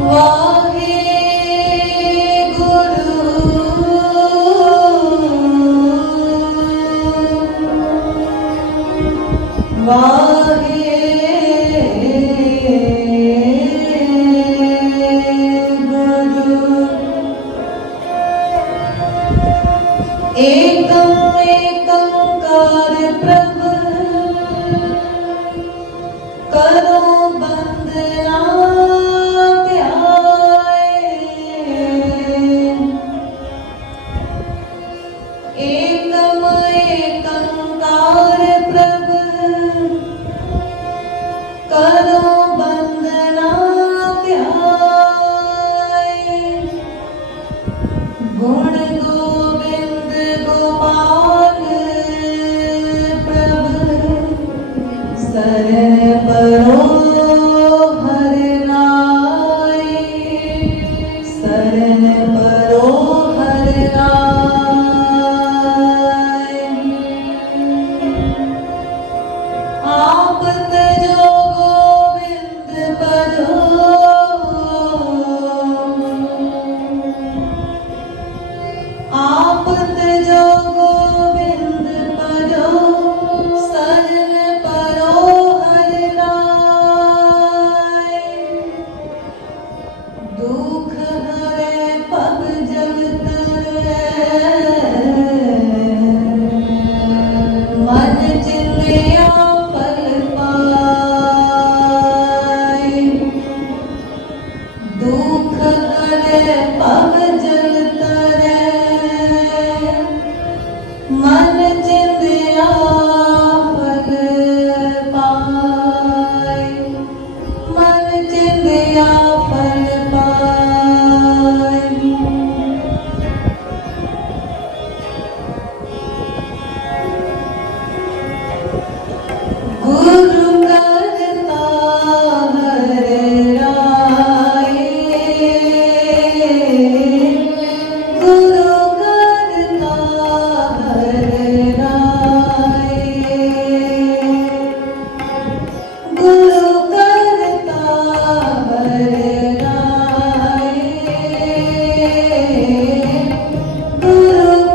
वाहे गुरु वाहे गुरु। एकं एकंकार प्रभु करो बंदना ध्याए। एकम एकंकार प्रभु करो बंदना ध्याए। गुण गोविंद गोपाल प्रभु शरण परो हर नाय। शरण परो हर नाय। आप तजो गोविंद भजो। आप तजो गोविंद भजो शरण परो हर नाय। दुख हरे पग जग तरै। मन चिंध्या फल पाय। दुख हरे पग जग तरै। मन चिंध्या फल पाय। मन चिंध्या फल पाय। गुरु करता हर राय। गुरु करता हर राय। गुरु करता हर राय। गुरु करता हर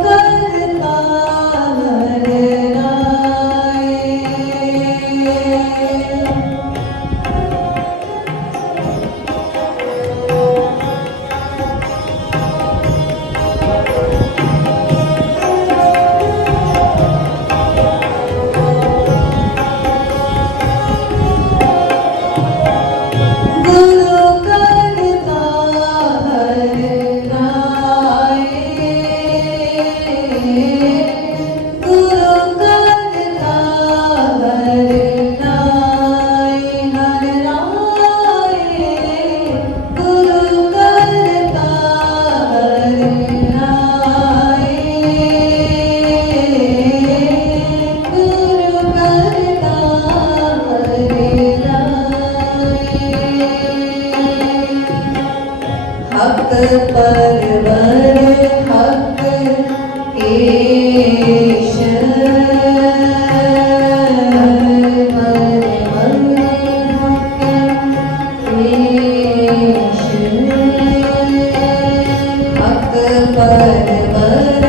राय। गुरु करता हर राय। गुरु करता हर राय। हर राय। गुरु करता हर राय। गुरु करता हर राय। हक परवर हक ईश्वर। हर हक ईश्वर। हक परवर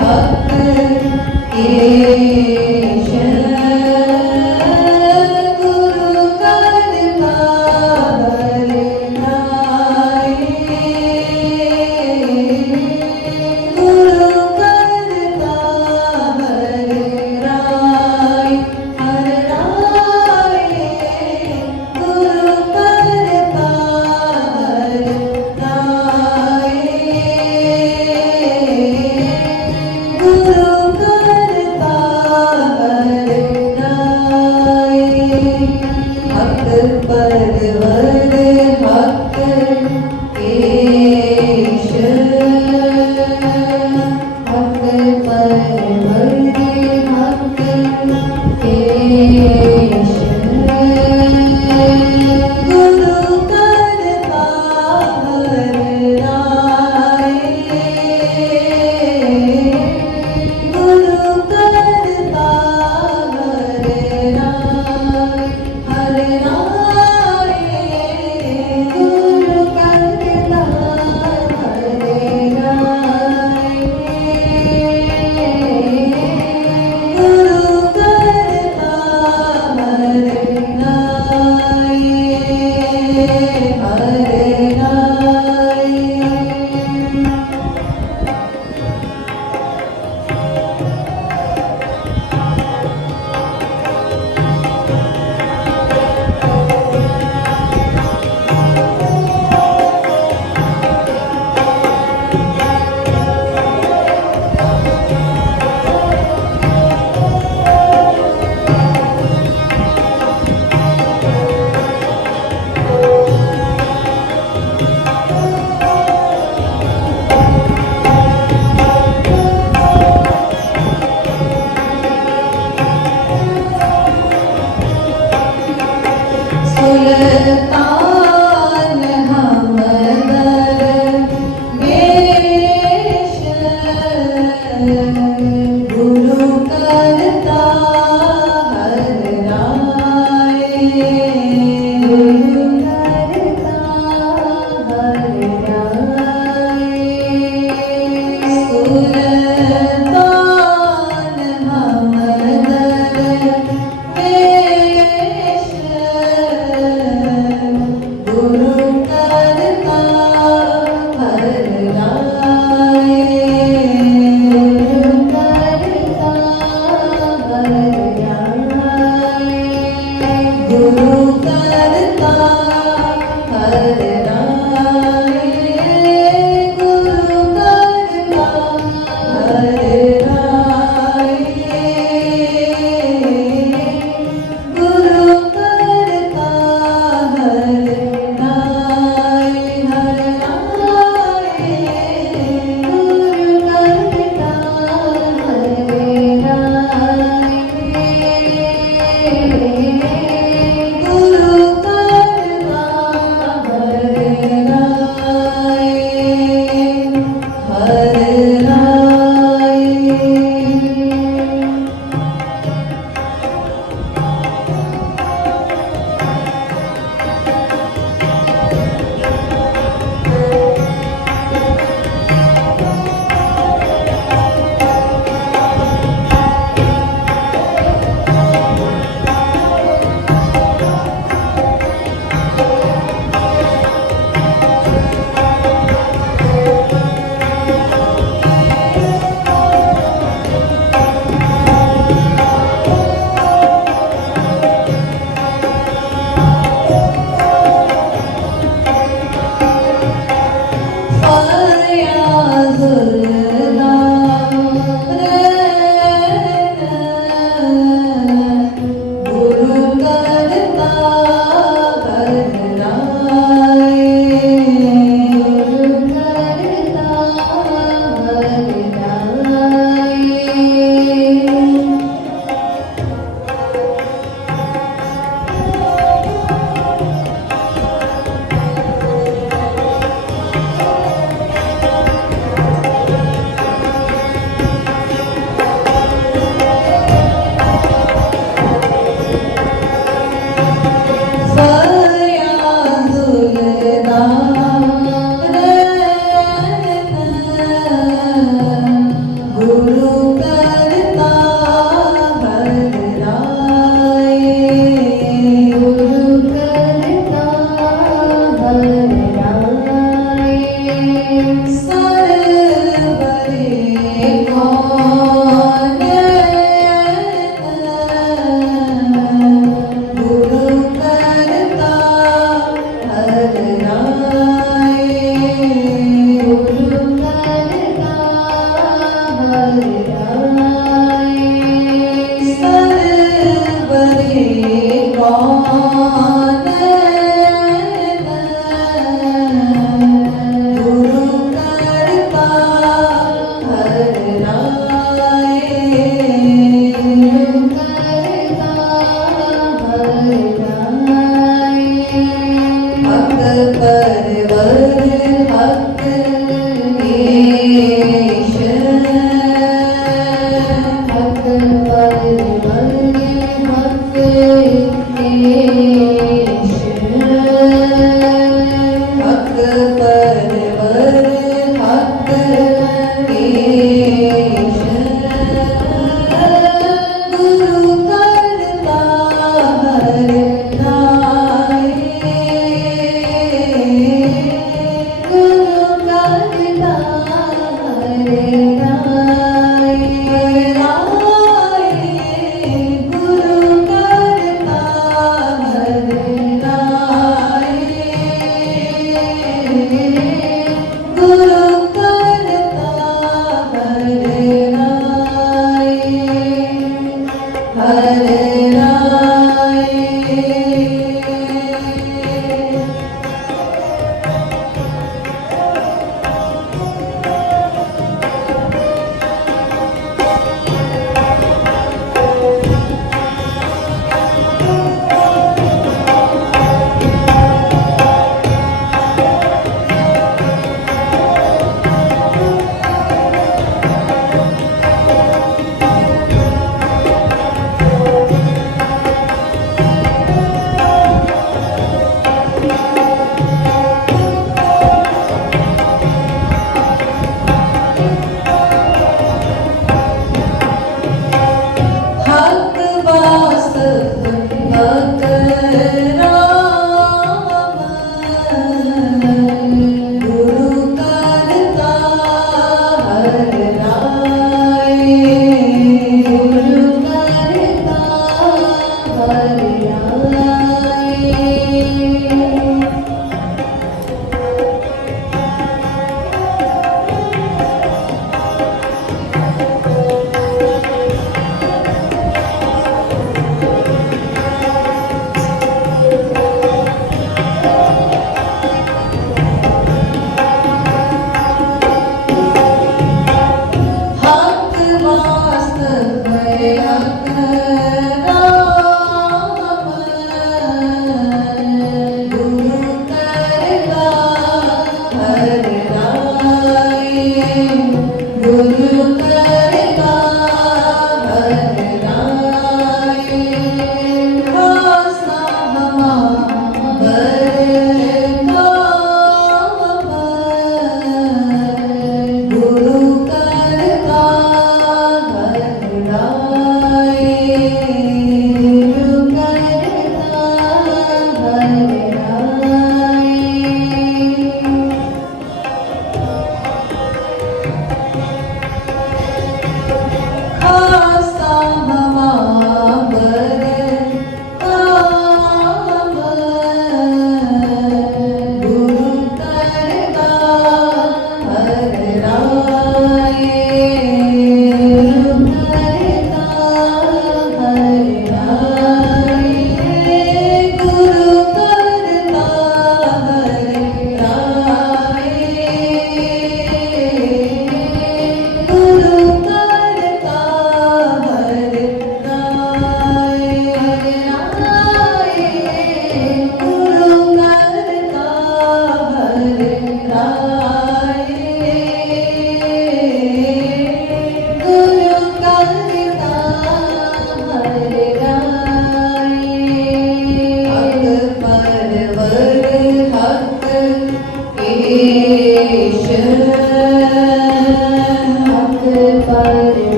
हक ईश्वर। गुरु करता हर राय। हर नाय।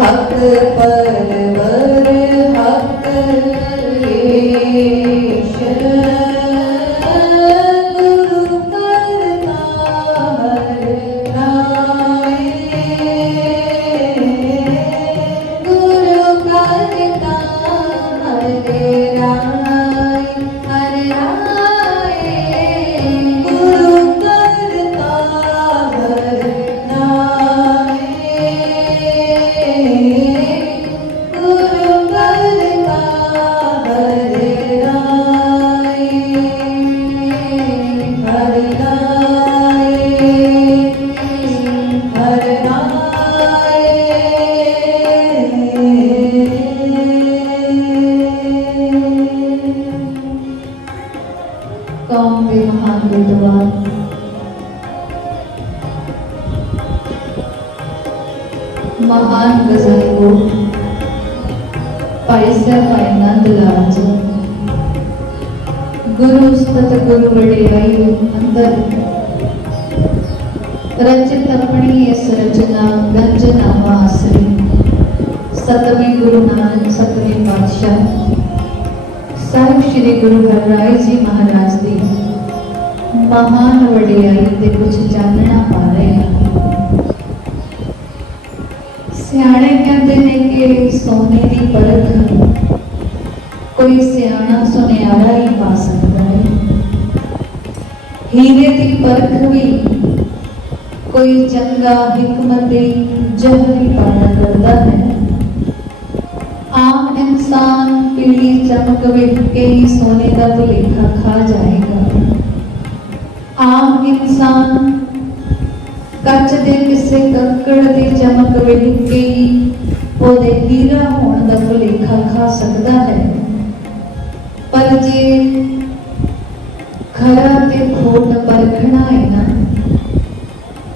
Hak के महान विद्वान महान गजल को भाई साहब नंद लाल जी गुरु सतगुरु वडियाई अंदर रचित अपनी इस रचना गंजनामा आसरी सतवें गुरु नानक सतवें पातशाह साहिब श्री गुरु हरराय जी महाराज की महान वडियाई ते कुछ जानना पा रहे हैं। सियाणे कहते हैं कि सोने की परख कोई सियाणा सुनियारा ही पा सकता है, हीरे की परख भी कोई चंगा हिकमती जहरी पाया करता है। आम इंसान पीली चमक वेख के ही सोने का भुलेखा खा जाएगा। आम इंसान कच दे किसे कक्कड़ दी चमक वेख के ही ओदे हीरा होने का भुलेखा खा सकता है। पर जे खरा ते खोट परखना है ना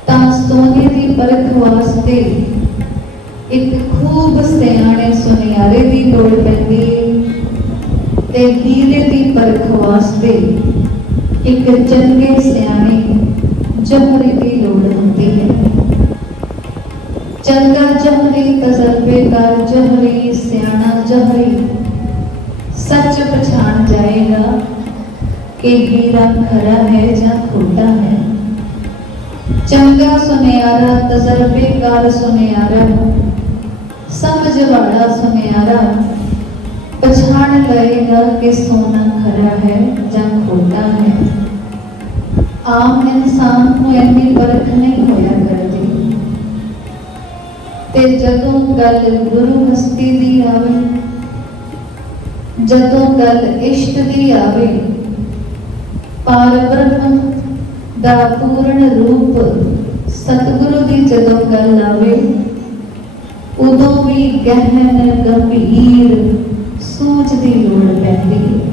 ता सोने की परख वास्ते एक खूब सियाणे सुनियारे की लोड़ पैंदी ते हीरे की परख वास्ते एक चंगे सियाणे जहरी की लोड़ होती है। चंगा जहरी तजर्बेकार जहरी सियाणा जहरी सच पछाण जाएगा कि हीरा खरा है या खोटा है। चंगा सुनियारा तजर्बेकार सुनियारा समझ वाला सुनियारा पछाण लेगा कि सोना खरा है या खोटा है। आम इंसान को इन्नी परख नहीं होया करती ते जदों गल गुरु हस्ती दी आवे जदों गल इश्क दी आवे पार ब्रह्म दा पूर्ण रूप सतगुरु दी जदों गल आवे उदों भी गहन गंभीर सूझ दी लोड़ पैंदी है।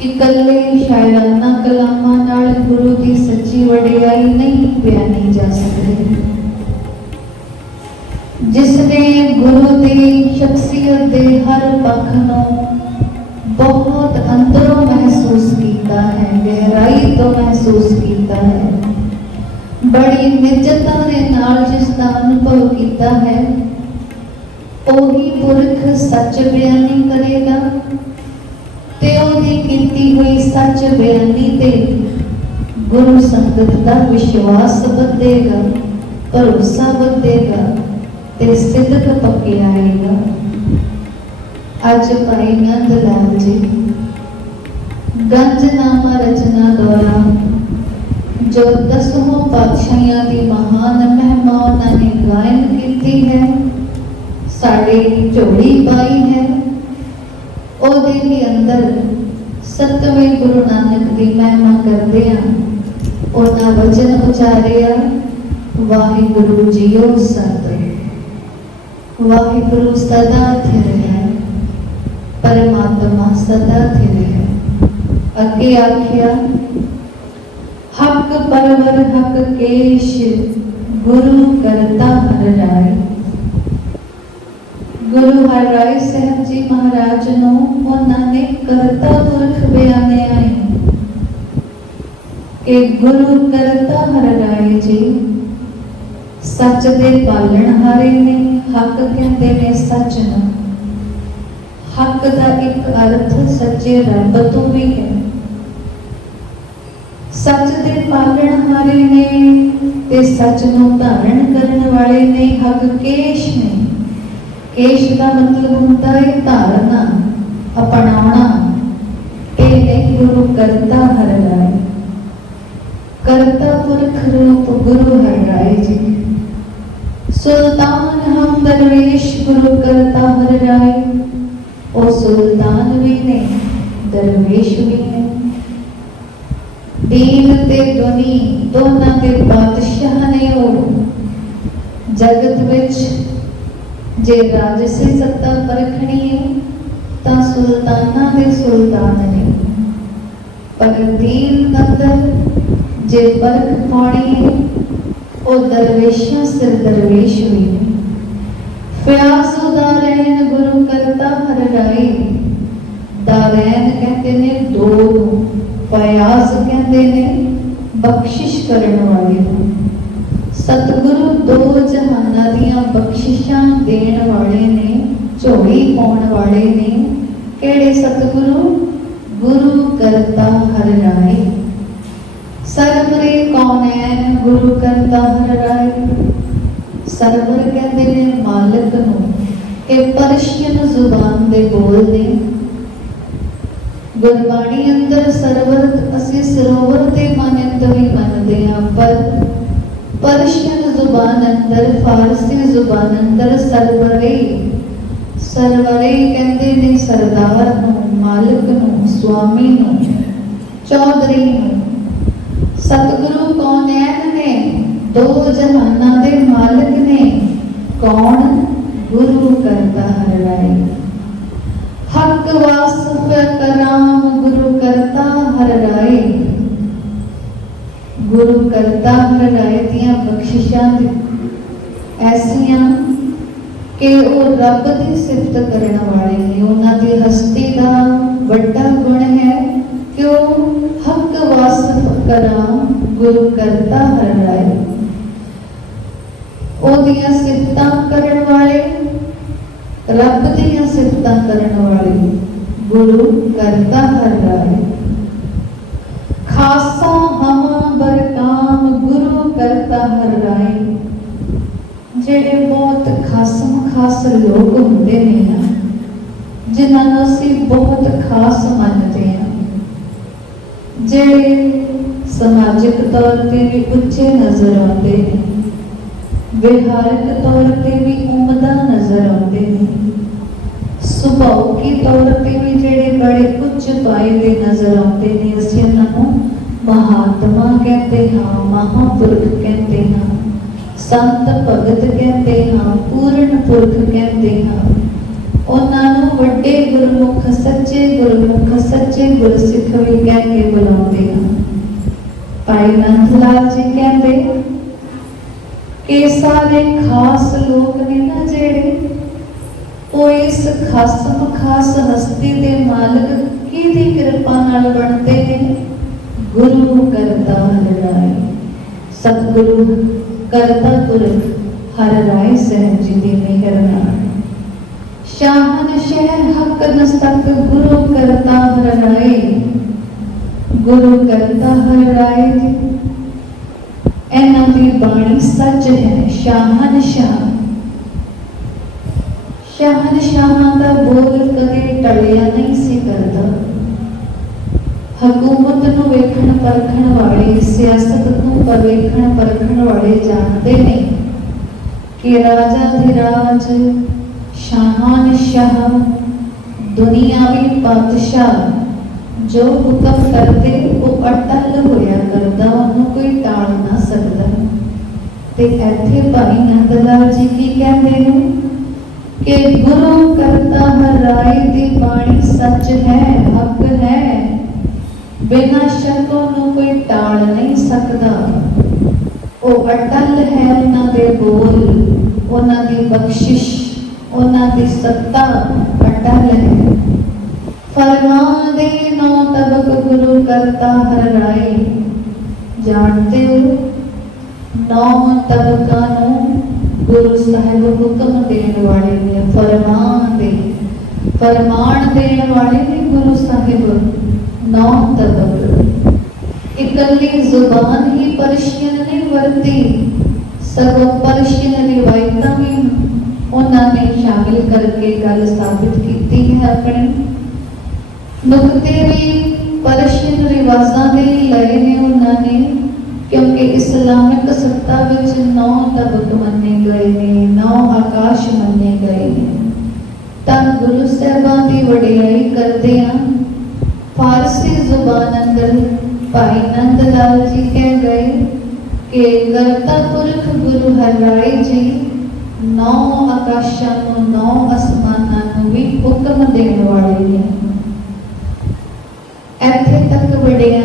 इकल्ले शायराना कलामां नाल गुरु की सच्ची वडियाई नहीं बयानी जा सकती। जिसने गुरु की शख्सियत दे हर पख नूं बहुत अंदरों महसूस किया है, गहराई तो महसूस किया है, बड़ी निजता दे नाल जिसका अनुभव किया है, ओही पुरख सच बयानी करेगा ते ओदी कीती हुई सच बयानी ते गुरु संगत का विश्वास बधेगा, भरोसा बधेगा ते सिद्ध पक्के आएगा। अज भाई नंद लाल जी गंजनामा रचना दौरान जो 10वें पातशाहियां की महान महिमा उन्होंने गायन की है, साड़ी झोली पाई है, ओदे के अंदर 7वें गुरु नानक की महिमा करते हैं। उन्होंने वचन उचारे वाहिगुरु जीओ सत, वाहिगुरु सदा थिर है, परमात्मा सदा थिर है। अगे आखिया हक परवर हक केश गुरु करता हर राय। गुरु हरराय साहब जी महाराज नूं उन्होंने करता पुरख बयाने आए कि गुरु करता हर राय जी सच दे पालन हारे ने। हक कहते ने सच नूं, हक का एक अर्थ सच्चे रब तो भी है। सच दे पालन हारे ने ते सच नूं धारण करने वाले ने। हक केश ने, केश का मतलब होता है धारना, अपनाना। गुरु करता हर राय, करता पुरख रूप गुरु हर राय जी। सुल्तान हम दरवेश गुरु करता हर राय, ओ सुल्तान भी ने दरवेश भी ने। दीन ते दुनी दोनों के बादशाह ने। ओ जगत विच जे राजसी सत्ता परखनी है तां सुल्ताना दे सुल्तान ने। पर दीन कंदर जे परख पानी है ओ दरवेशा सिर दरवेश हुई है। प्यास उदारैन गुरु करता हर राय। दारैन कहते ने दो, प्यास कहते ने बख्शिश करने वाले को। सतगुरु दो जहाना दियां बख्शिशां देण वाले ने, झोली पाउण वाले ने। केड़े सतगुरु? गुरु करता हर राय। सरवरे कौनैन गुरु करता हर राय। सरवर कहते ने मालिक नूं, कि परशियन जुबान दे बोल ने। गुरबाणी अंदर सरवर असी सरोवर ते मानत भी मनते हैं, पर परशियन जुबान अंदर, फारसी जुबान अंदर सरवरे सरवरे कहते ने सरदार नूं, मालिक नूं, स्वामी नूं, चौधरी नूं। सतगुरु कौनैन ने, दो जहाना दे मालिक ने। कौन? गुरु करता हर राय। हक वासफ कराम गुरु करता हर राय। गुरु करता हर राय दियां बख्शिशां ऐसियां कि वो रब की सिफत करने वाले ने। उन्हां दी हस्ती का बड़ा गुण है कि वो हक वासफ कराम गुरु करता हर राय। ओदियां सिफतां करने वाले, रब दियां सिफतां करने वाले गुरु करता हर राय। खासा हवा बरकाम गुरु करता हर राय। जेड़े बहुत खासम खास लोग होंदे ने ना, जिन्हां नूं असीं बहुत खास मनते हैं, जेड़े समाजिक तौर ते भी उच्चे नजर आते हैं, व्यवहारिक तौर पे भी उम्दा नजर आते हैं, सुभाविकी तौर पे भी जेड़े बड़े उच्च पाए दे नजर आते हैं, असीं उन्हां नूं महात्मा कहते हाँ, महापुरुष कहते हाँ, संत भगत कहते हाँ, पूर्ण पुरख कहते हाँ। उन्हां नूं वड्डे गुरमुख, सच्चे गुरसिख भी कह के बुलाते हैं। भाई नंद लाल जी कहते कि सारे खास लोग ने ना जेड़े, वो इस खासम खास हस्ती दे मालिक किहदी कृपा नाल बनते ने? गुरु करता हर राय। सतगुरु करता पुरख हर राय साहिब जी दी मेहर नाल। शाहन शहर हक नस्तक गुरु करता हर राय। गुरु करता हर राय जी इन्हां दी बाणी सच है। शाहन शाहां दा बोल कदे टलिया नहीं सी करदा। हकूमत नूं वेखण परखण वाले, सियासत नूं वेखण परखण वाले जानते ने कि राजाधिराज, शाहान शाह, दुनियावी बादशाह जो हुक्म करते वो अटल होया करदा, उन्होंने कोई टाल ना सकता। ते इत्थे भाई नंद लाल जी की कहते हैं कि गुरु करता हर राय दी बाणी सच है, हक है, बिना शक उन्होंने कोई टाल नहीं सकता। वो अटल है, उन्हां दे बोल, उन्हां दी बख्शिश, उन्हां दी सत्ता अटल है। फरमान दे नौ तबक गुरु करता हर राय। जानते हो 9 तबका गुरु साहिब हुक्म देने वाले ने, फरमान देने वाले ने गुरु साहिब। 9 तबक इकल्ली जुबान ही पर्शियन ने वरती, सगों पर्शियन रिवायतां भी उन्होंने शामिल करके गल साबित की है। अपने नुकते भी पर्शियन रिवाजां दे लए ने उन्होंने, क्योंकि इस्लामिक सत्ता विच 9 तबक मन्ने गए ने, 9 आकाश मन्ने गए ने। तन गुरु साहिबां दी वडियाई करदे हां। फारसी जुबान अंदर भाई नंद लाल जी कह गए कि करता पुरख गुरु हर राय जी 9 आकाशां नूं, 9 आसमानां नूं भी हुक्म देने वाले ने। इत्थे तक वडियाई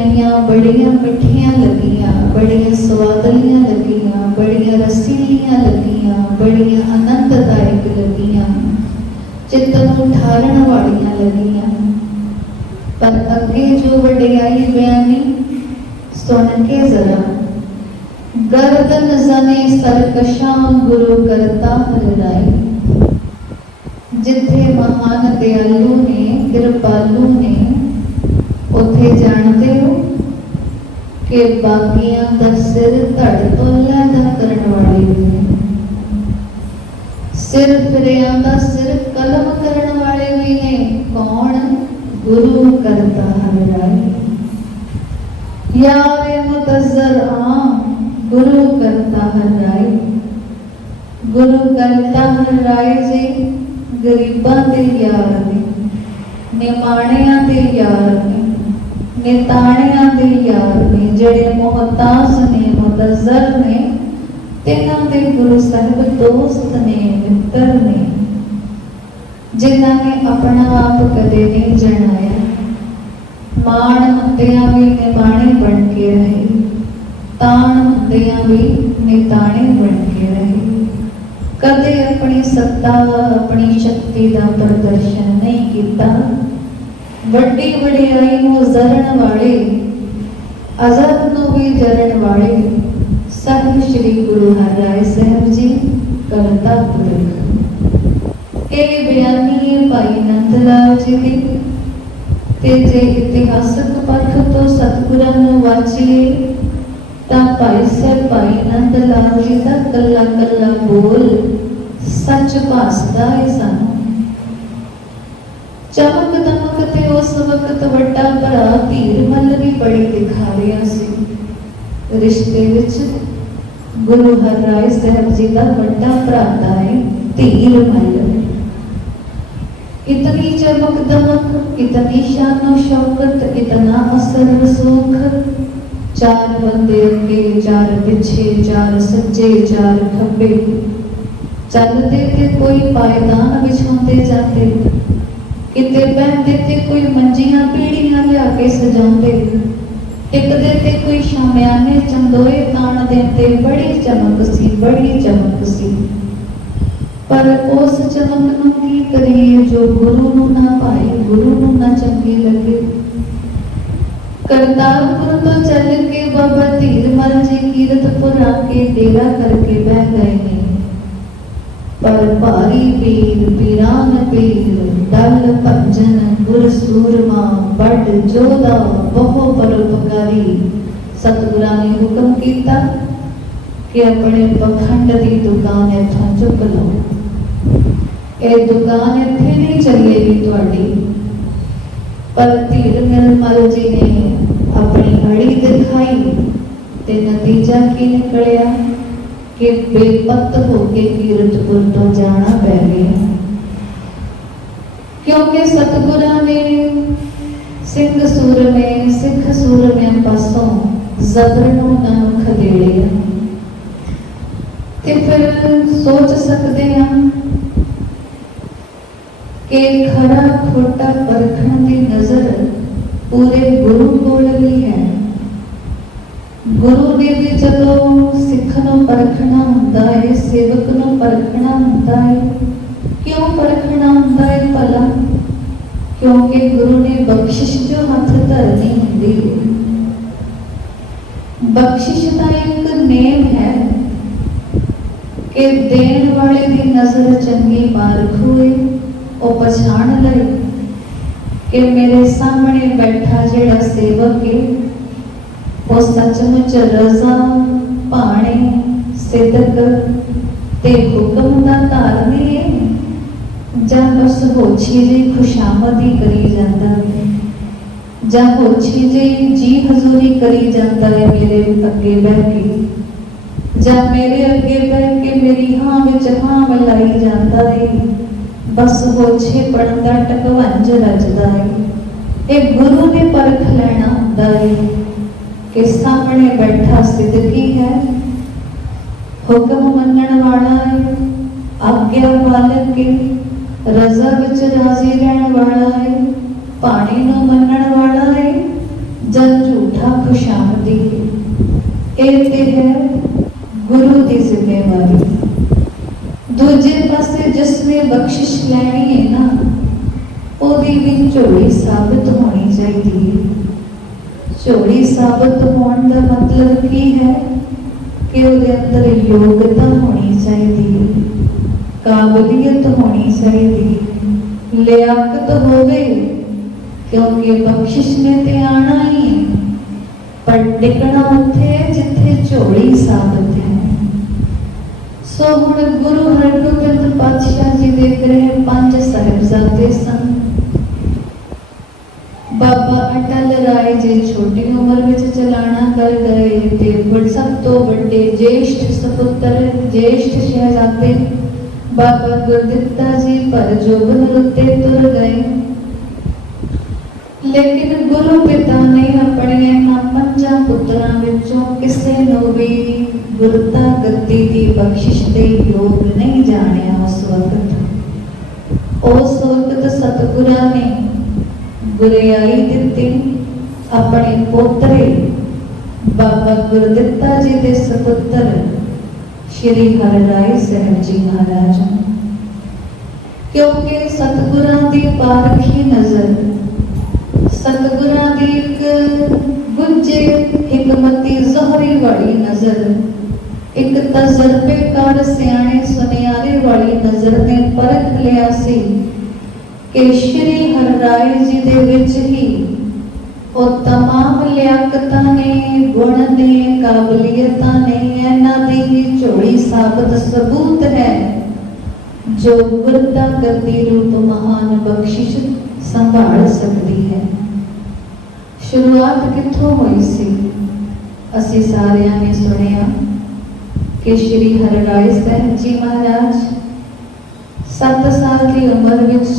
बड़ियां मिठियां लगियां, बड़ियां स्वादलियां लगियां, बड़ियां रसीलियां लगियां, बड़ियां आनंददायक लगियां, चित्त नूं ठारन वालियां लगियां। पर अगे जो वडियाई बयानी सुन के जरा, गर्दन जने सरकशां गुरु करता हरराई। जिथे महान दयालु ने कृपालु ने, उथे जानते हो कि बाकियां दा सिर धड़ तो लैदा करन वाले ने, सिर फिरियां दा सिर कलम करन वाले भी ने। कौन? गुरु करता हरराई। यारे मुतज़र गुरु करता हरराई। गुरु करता हरराई जी गरीबां दे यार ने, निमाणियां दे यार ने, निताणियां दे यार ने, जेड़े मोहताज ने, मुतज़र ने, तिन्हां दे गुरु साहिब दोस्त ने, मित्र ने, जिन्हां ने अपना आप कदे नहीं जनाया। माण हुंदियां भी निमाणे बन के रहे, ताण हुंदियां भी निताणे बन के रहे। कदे अपनी सत्ता अपनी शक्ति का प्रदर्शन नहीं किया। वड्डी वडियाई नूं जरण वाले, अज़ब नूं भी जरण वाले साहिब श्री गुरु हरराय साहिब जी करता पुरख। ये बयानी है भाई नंद लाल जी की। ते जे इतिहासक पक्ष तो सतगुरां नूं वाचीए तां भाई साहब भाई नंद लाल जी का कला कला बोल सच भासदा है सानू। चमक दमक ते उस वक्त वड्डा भरा धीरमल भी बड़ी दिखा रहा सी। रिश्ते विच गुरु हरराय साहब जी का वड्डा भराता है धीरमल। इतनी चमक दमक, इतनी शानो शौकत, इतना असर रसूख। चार बंदे अगे, चार पिछे, चार सज्जे, चार खब्बे, चलते ते कोई पायदान बिछाते जाते, किते बहते ते कोई मंजियां पीढ़ियां लिया के सजाते, टिकते ते कोई शामियाने चंदोए तान देते। बड़ी चमक सी, बड़ी चमक सी। पर उस चमक नूं की करिए जो गुरु नूं ना भाए, गुरु नूं ना चंगी लगे। करतारपुर तो चल के बाबा धीरमल जी कीरतपुर आके डेरा करके बह गए ने। पर भारी पीर पीरान पीर दल भंजन गुर सूरमा बड़ जोधा बहु परोपकारी सतगुरां ने हुक्म किया कि अपने पखंड की दुकान इथों चुक लो। ये दुकान इत्थे नहीं चलेगी तुहाडी। पर धीरमल जी ने अपनी अड़ी दिखाई ते नतीजा की निकलिया कि बेपत्त होके कीरतपुर तो जाना पै गया। क्योंकि सतगुरां ने सिंह सूर में सिख सूर में पासों जबरनों नाम खदेड़िया। ते फिर सोच सकते हैं कि खरा खोटा परखण की नजर पूरे गुरु कोल भी है। गुरु ने भी जदों सिख नूं परखना हुंदा है, सेवक नूं परखना हुंदा है, क्यों परखना हुंदा है भला? क्योंकि गुरु ने बख्शिश जो हथ धरनी हुंदी है। बख्शिश का एक नेम है कि देण वाले की नजर चंगी मारख हुए, वो पछाण ले कि मेरे सामने बैठा जेड़ा सेवक है वो सचमुच रजा भाणे सिदक ते हुक्म दा धारनी है जां बस होछी जी खुशामदी करी जाता है, जां होछी जी हजूरी करी जाता है मेरे अगे बह के, जां मेरे अगे बह के मेरी हाँ विच हाँ मिलाई जाता है। बस होछे पढ़दा टकवंज रजदा है। ये गुरु ने परख लेना हुंदा है कि सामने बैठा सिद्दकी है, हुक्म मनण वाला है, आज्ञा पालक के रजा विच राजी रहण वाला है, पानी नूं मनण वाला है, जन झूठा की जिम्मेवारी। दूजे पासे जिसने बख्शिश लैनी है ना, ओदी भी झोली साबित होनी चाहिए। झोली साबित होने का मतलब की है कि उसके अंदर योग्यता होनी चाहिए, काबलियत होनी चाहिए, लियाकत हो गई, क्योंकि बख्शिश ने ते आना ही है, पर टिकना उत्थे जिथे झोली साबित है। सो हुण गुरु हरगोबिंद पातशाह जी दे गृह 5 साहिबजादे सन। बाबा अटल राय जी छोटी उम्र में चलाना कर गए थे। सब तो बड़े ज्येष्ठ सपुत्र ज्येष्ठ शहजादे बाबा गुरदित्ता जी पर जोबन रुते तुर गए। लेकिन गुरु पिता ने अपने इन्हां 5 पुत्रां विचों किसे नूं भी गुरता गद्दी दी बख्शिश दे योग नहीं जानिया। उस वक्त सतगुरां ने गुरियाई दिती अपने पोतरे बाबा गुरदित्ता जी दे सपुत्र श्री हरराय साहब जी महाराज, क्योंकि सतगुरां दी पारखी नजर, सतगुरां दी एक गुंजे हिकमती जोहरी वाली नजर, एक तजर्बेकार सियाणे सुनियारे वाली नजर ने परख लिया सी कि श्री हरराय जी दे विच ही वो तमाम लियाकतां ने, गुण ने, काबलियतां ने, इन्हां दी ही झोली साबित सबूत है जो गुरता गद्दी रूप महान बख्शिश संभाल सकती है। शुरुआत कित्थों हुई सी? असी सारियां ने सुनिया कि श्री हरराय साहब जी महाराज 7 साल की उम्र विच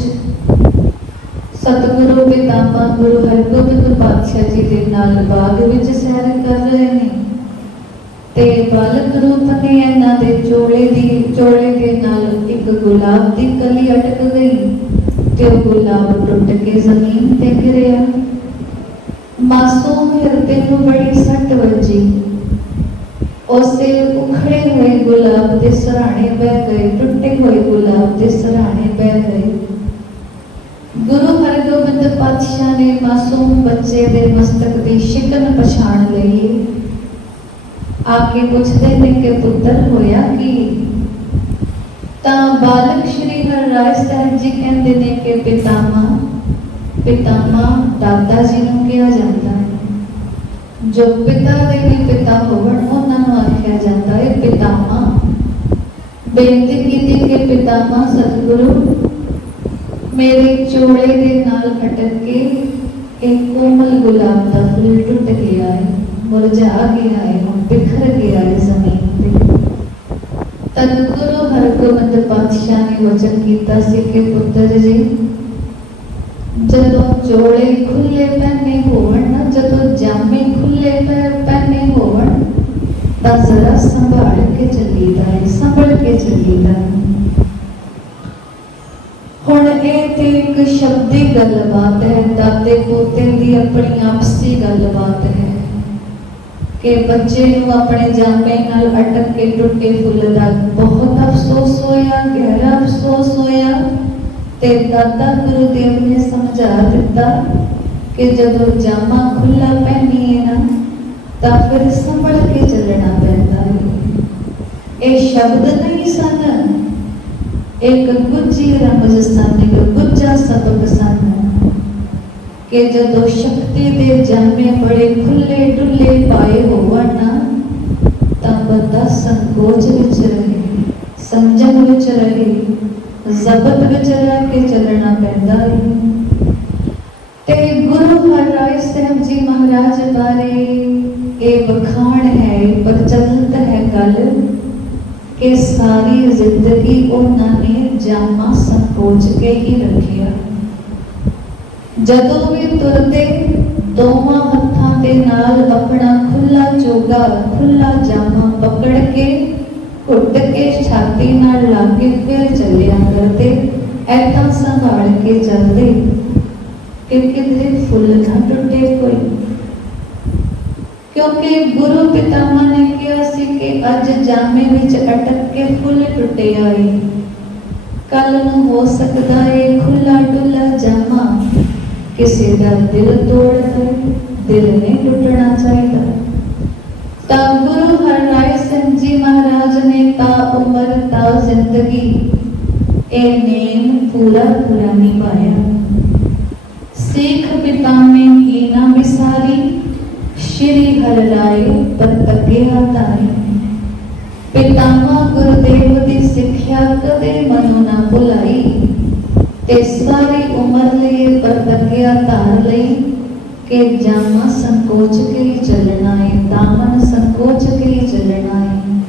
सतगुरु पितामह गुरु हरगोबिंद पातशाह जी के नाल बाग विच सैर कर रहे ने ते बालक रूप ने इन्हां दे चोले दे नाल एक गुलाब दी कली अटक गई ते वो गुलाब टुट के जमीन ते गिरिया। मासूम हिरदे नूं बड़ी सट वजी। उसे उखड़े हुए गुलाब के सराहने बह गए, टुटे हुए गुलाब के सराहने बह गए। गुरु हरगोबिंद पातशाह ने मासूम बच्चे दे मस्तक की शिकन पछाण लई। आके पूछते ने कि पुत्र होया कि? ता बालक श्री हरराय साहब जी कहते ने कि पितामह दादा जी नूं कहा जाता है। जो पिता दे भी पिता होवण उन्हां नूं आख्या जाता है पितामह। बेनती कीती कि पितामह सतगुरु मेरे चोले दे नाल अटक के एक कोमल गुलाब का फूल टुट गया है, मुरझा गया है, बिखर गया है जमीन पे। तद गुरु हरगोबिंद पातशाह ने वचन किया सी कि पुत्र जी जदों चोले खुले पहने होवन ना, जदों जामे खुले पहने होवन तां जरा संभाल के चलीदा है, संभल के चलीदा है। हुण एक शब्दी गलबात है, दादे पोते की अपनी आपसी गलबात है कि बच्चे नूं अपने जामे नाल अटक के टुटे फुल दा बहुत अफसोस होया, गहरा अफसोस होया। ते दादा गुरुदेव ने समझा दिता कि जदों जामा खुला पहनीए ना तां फिर संभल के चलना पैंदा है। ये शब्द नहीं सन, एक गुज्जी रमज सन, एक गुज्जा सबक सन कि जदों शक्ति दे जामे बड़े खुले डुले पाए होवन ना तां बंदा संकोच विच रहे, संजम विच रहे, जबत विच रह के चलना पैंदा है। ते गुरु हरराय साहब जी महाराज बारे ये बखान है, प्रचलित है गल कि सारी जिंदगी उन्होंने जामा संकोच के ही रखिया। जदों भी तुरते दोवां हत्थां दे नाल अपना खुला चोगा, खुला जामा पकड़ के घुट के छाती नाल ला के फिर चलिया करते, ऐसा संभाल के चलते कि किधरे फुल ना टुटे कोई। क्योंकि गुरु पितामह ने कहा सी कि अज जामे विच अटक के फुल टुटे आए, कल नूं हो सकता है खुला डुला जामा किसी का दिल तोड़ दे। दिल नहीं टुटना चाहिए। ता गुरु हरराय सिंह जी महाराज ने ता उम्र ता जिंदगी ए नेम पूरा पूरा निभाया। सीख पितामे की ना विसारी, श्री हरराय परतग्या तारी। पितामह गुरुदेव दी सिक्ख्या कदे मनो ना भुलाई, ते सारी उम्र लिए परतग्या तार लई के जामा संकोच के ही चलना है, दामन संकोच के ही चलना है।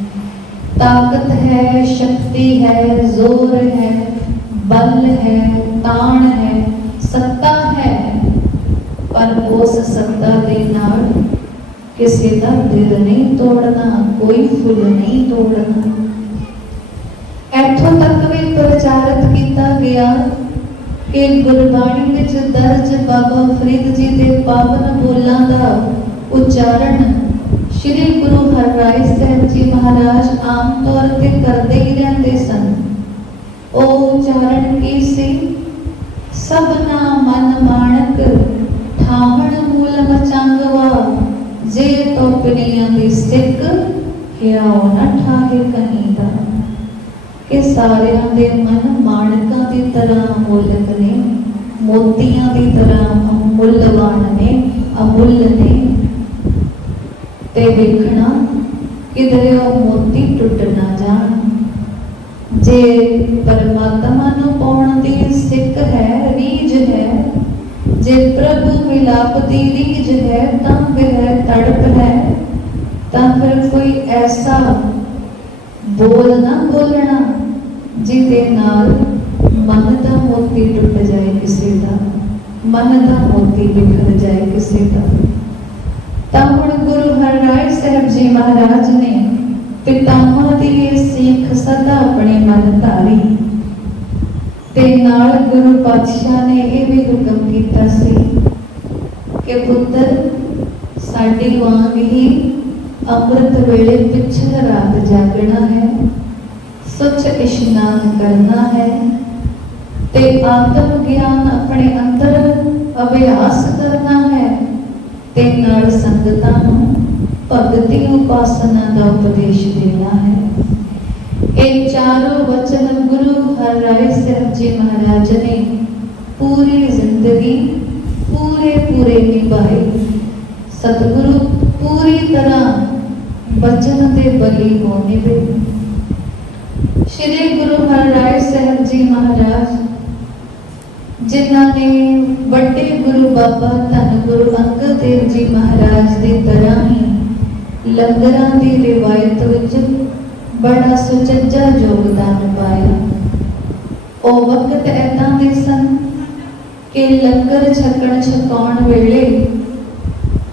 ताकत है, शक्ति है, जोर है, बल है, ताण है, सत्ता है, पर उस सत्ता दे नाल किसी का दिल नहीं तोड़ना, कोई फुल नहीं तोड़ना। इथों तक भी प्रचारित किया गया कि गुरबाणी विच दर्ज बाबा फरीद जी के पावन बोलों का उच्चारण श्री गुरु हरराय साहब जी महाराज आम तौर पर करते ही रहते सन। ओ उच्चारण की सी, सबना मन माणक ठावण मूल मचांगवा, जे तो पिनिया दी सिक हियाओ न ठाहे कहीं दा। कि सारियां दे मन माणकां दी तरह अमोलक ने, मोतियां दी तरह मुल्लवान ने, अमुल्य ने। ते देखना किधरे ओ मोती टुट ना जाण। जे परमात्मा नूं पाउण दी सिक है, रीझ है, जे प्रभु मिलाप दी रीझ है, तां वह तड़प है, तां फिर कोई ऐसा बोल ना बोलना जिदे नाल मन दा मोती टुट जाए, किसी का मन दा मोती बिखर जाए किसी का। तां हुण गुरु हरराय साहब जी महाराज ने पितामह दी ये सीख सदा अपने मन धारी। ते नाल गुरु पातशाह ने यह भी हुक्म किया सी कि पुत्र साडी वांग ही अमृत वेले पिछल रात जागना है, सुच इशनान करना है, ते आत्म ज्ञान अपने अंदर अभ्यास करना है, ते नाल संगतां नूं भगति उपासना का उपदेश देना है। ये चारों वचन गुरु हरराय साहब जी महाराज ने पूरी जिंदगी पूरे निभाए। सतगुरु पूरी तरह वचन दे बली होने दे। श्री गुरु हरराय साहब जी महाराज जिन्होंने बड़े गुरु बाबा धन गुरु अंगद देव जी महाराज की तरह ही लंगरां की रिवायत विच बड़ा सुचज्जा योगदान पाया। ओ वक्त ऐदा दे सन कि लंगर छकण छकाउण वेले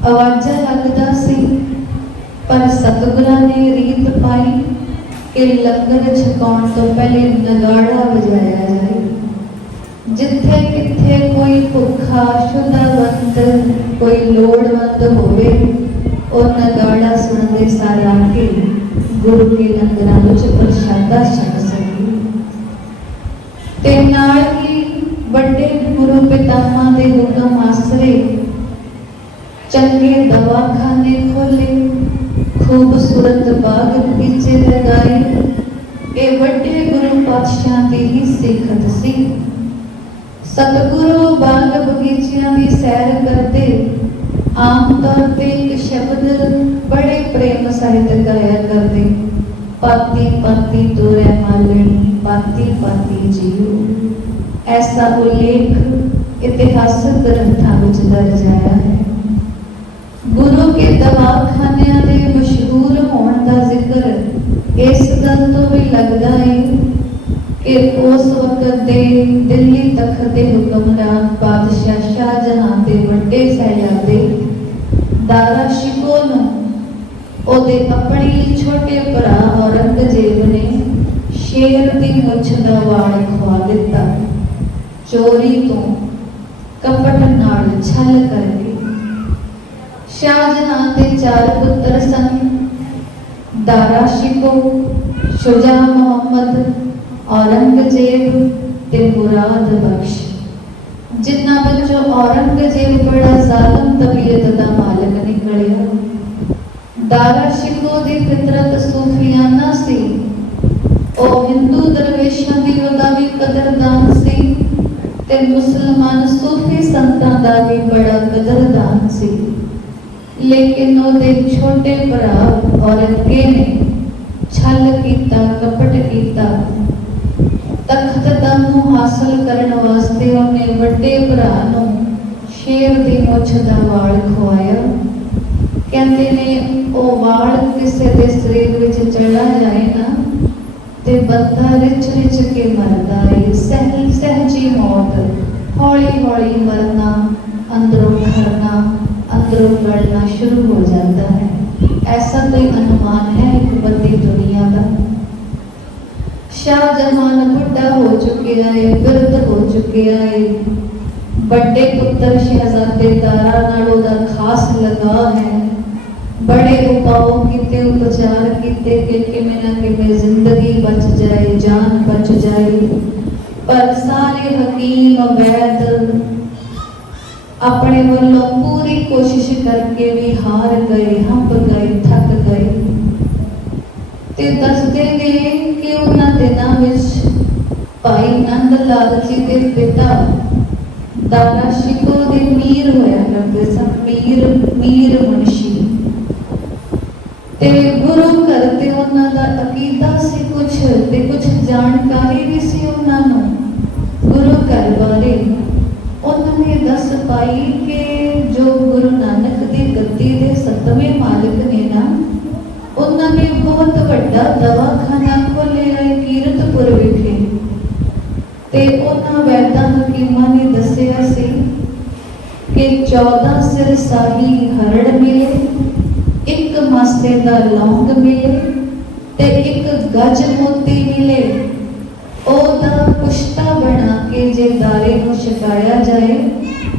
आवाज़ा लगदा सी, पर सतगुरां ने रीत पाई कि लंगर छकाउण तो पहले नगाड़ा बजाया जाए। जिथे किथे कोई भुखा शुद्धावंत कोई लोड़वंद होवे, और नगाड़ा सुनते सार आके गुरु के लंगरां विच प्रशादा छक सके। ते नाल ही बड़े गुरु पितामह दे हुक्म आसरे चंगे दवाखाने खोले, खूबसूरत बाग बगीचे लगाए। ये बड़े गुरु पातशाह की ही सिखत सी। सतगुरु बाग बगीचियां की सैर करते आम तौर पर एक शब्द बड़े प्रेम सहित गाया करते, पाती पाती तुरै मालनी, पाती पाती जियो। ऐसा उल्लेख इतिहासक ग्रंथों में दर्ज आया है। गुरु के दवाखानियां दे मशहूर होने का जिक्र इस गल तो भी लगता है कि उस वक्त दे दिल्ली तखत के हुक्मरान बादशाह शाहजहां के बड़े साहबजादे दारा शिकोह नूं ओदे अपने छोटे भरा औरंगजेब ने शेर की मुछ का वाल खवा दिता, चोरी तो कपट नाल छल करके। शाहजहां के चार पुत्र सन, दारा शिको, शुजा मोहम्मद, औरंगजेब ते मुराद बख्श। जिन्ना बच्चों औरंगजेब बड़ा जालम तबीयत का मालिक निकलिया। दारा शिको दी फितरत सूफियाना सी, ओ हिंदू दरवेशों की ओदा भी कदरदान सी ते मुसलमान सूफी संतां दा भी बड़ा कदरदान सी। लेकिन ओदे छोटे भरा औरंगे ने छल कीता, कपट कीता। तख्त दा मुंह हासिल करने वास्ते उन्हें वड्डे भरा नूं शेर दी मुछ दा वाल खवाया। कहते ने ओ वाल किसी दे शरीर विच चढ़ा जाए ना ते बंदा रिच रिच के मरदा है। सहजी मौत, हौली हौली मरना, अंदरों मरना, अंदरों गलना शुरू हो जाता है। ऐसा कोई अनुमान है एक बड़ी दुनिया का। शाहजहान बुढ़ा हो चुके है, वृद्ध हो चुके है। बड़े पुत्र शहजादे दारा नाल ओदा खास लगा है। बड़े उपाओं किते, उपचार किते कि किवें ना किवें जिंदगी बच जाए, जान बच जाए। पर सारे हकीम वैद अपने वालों पूरी कोशिश करके भी हार गए, हंप गए, थक गए। ते दसदे गए कि उन्हां दिनां विच भाई नंद लाल जी के पिता दारा शिको दे मीर होया करते सन, मीर मुंशी। ते गुरु घर ते उन्हां दा अकीदा सी कुछ ते कुछ जानकारी भी सी उन्हां नूं गुरु घर बारे। उन्होंने दस पाई कि जो गुरु नानक दी गद्दी दे 7वें मालिक ने ना, उन्होंने बहुत बड़ा दवाखाना खोलिया है कीरतपुर विखे। ते उन्हां वैदां हकीमां ने दसिया सी कि 14 सिर शाही हरड़ मिले, एक मासे दा लौंग मिले ते एक गज मोती मिले। ओदा पुश्ता बना के जे दारे को छकाया जाए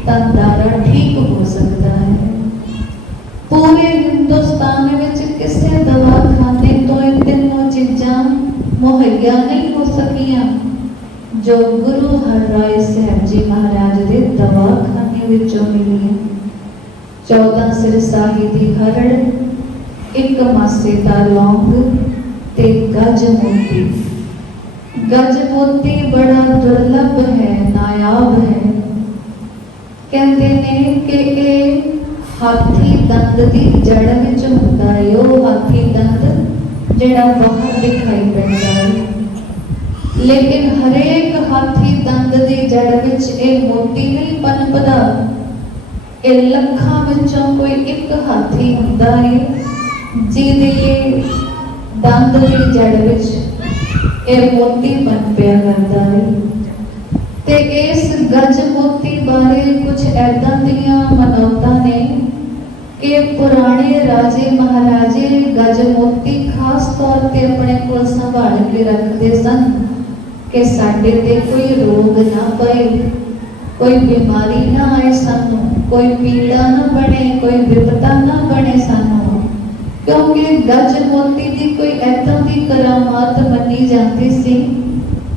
तां दारा ठीक हो सकता है। पूरे हिंदुस्तान विच किसी दवाखाने तो ये तीनों चीज़ां मुहैया नहीं हो सकियां जो गुरु हरराय साहब जी महाराज के दवाखाने विचों मिली। 14 सिर शाही दी हरड़, एक मासे दा लौंग ते गज मोती। गज मोती बड़ा दुर्लभ है, नायाब है। कहते ने कि ये हाथी दंद की जड़ विच हुंदा है। वो हाथी दंद जिहड़ा बाहर दिखाई पैंदा है, लेकिन हरेक हाथी दंद की जड़ विच ये मोती नहीं पनपदा। ये लखां विचों कोई एक हाथी हुंदा है जिहदे दंद की जड़ विच ये मोती बन पिया करता है। ते इस गज मोती बारे कुछ ऐदां दियां मनौतां ने कि पुराने राजे महाराजे गज मोती खास तौर पे अपने कोल संभाल के रखते सन कि साडे ते कोई रोग ना पए, कोई बीमारी ना आए सानू, कोई पीड़ा ना बने, कोई विपता ना बने सानू। क्योंकि गज मोती की कोई ऐदां दी करामात मनी जाती सी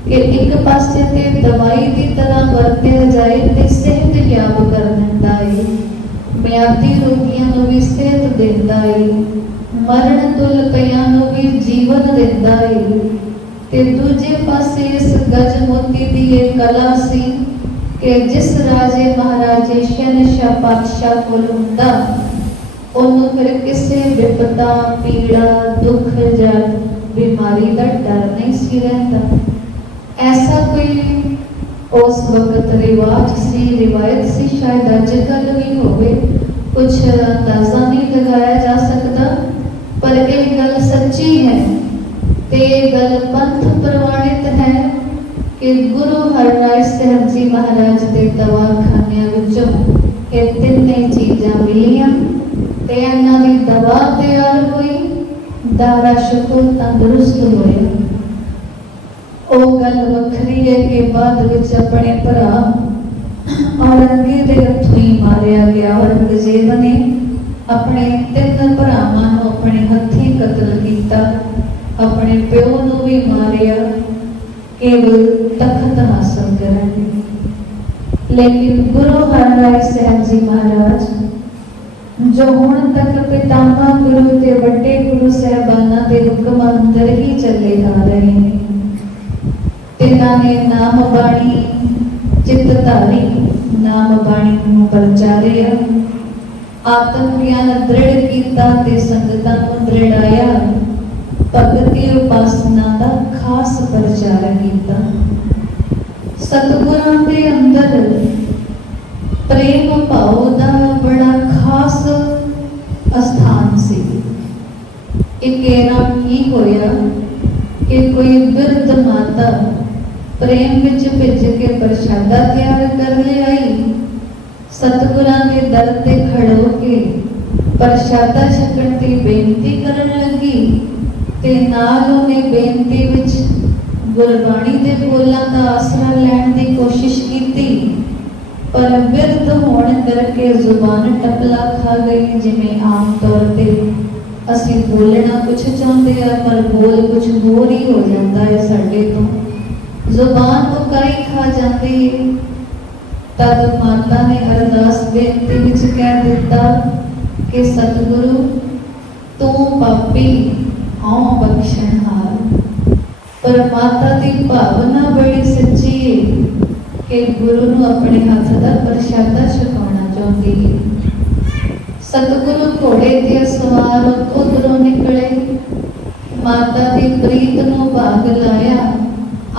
कि एक पासे ते दवाई की तरह वरतिया जाए तो सेहत याब कर दिंदा है, मियादी रोगियां नूं भी सेहत दिंदा है, मरण तुल पियां नूं भी जीवन दिंदा है। ते दूजे पासे इस गज मोती की ये कला सी कि जिस राजे महाराजे शहनशाह पातशाह कोल हुंदा उन्होंने फिर किसी विपदा, पीड़ा, दुख या बीमारी का डर नहीं सी रहता। ऐसा कोई उस वक्त रिवाज सी, रिवायत सी, शायद अजकल भी होवे, कुछ अंदाजा नहीं लगाया जा सकता, पर एक गल सच्ची है ते गल पंथ प्रमाणित है कि गुरु हरराय साहब जी महाराज के दवाखाने विचों ये तीन चीज़ां मिलियां ते इन्हां दी दवा तैयार हुई, दारा शिको तंदुरुस्त होया। ओ गल वखरी है कि बाद विच अपने भरा औरंगे दे हत्थों ही मारिया गया। औरंगजेब ने अपने 3 अपने हथी कतल किया, अपने प्यो नूं भी मारिया केवल तखत हासिल करने। लेकिन गुरु हरराय साहब जी महाराज जो हुण तक पितामह गुरु ते वड्डे गुरु साहबाना के हुक्म अंदर ही चले आ रहे हैं, तिन्हां ने नाम बाणी चित्तधारी नाम बाणी नूं प्रचारिया, आत्म ज्ञान दृढ़ कीता ते संगतां नूं दृढ़ाया, भगति उपासना का खास प्रचार किया। सतगुरां दे अंदर प्रेम भाव का बड़ा खास स्थान सी। एक एरा की होया कि कोई वृद्ध माता प्रेम विच भिज के प्रशादा तैयार कर ले आई, सतगुरां दे दर ते खड़ो के प्रशादा छकण की बेनती करन लगी ते नाल उहने बेनती विच गुरबाणी दे बोलां दा आसरा लैण दी कोशिश कीती, पर विरध होने करके जुबान टपला खा गई। जिमें आम तौर पर असी बोलना कुछ चाहते हैं पर बोल कुछ होर ही हो जाता है, साडे तो जुबान मुकाई खा जाती है। तद माता ने अरदास बेनती विच कह दिता कि सतगुरु तू पापी औ बख्शणहार। पर माता की भावना बड़ी सच्ची है कि गुरु नूं अपने हाथ का प्रशादा छकाउणा चाहुंदी है। सतगुरु घोड़े ते सवार उधरों निकले, माता की प्रीत नूं भाग लाया,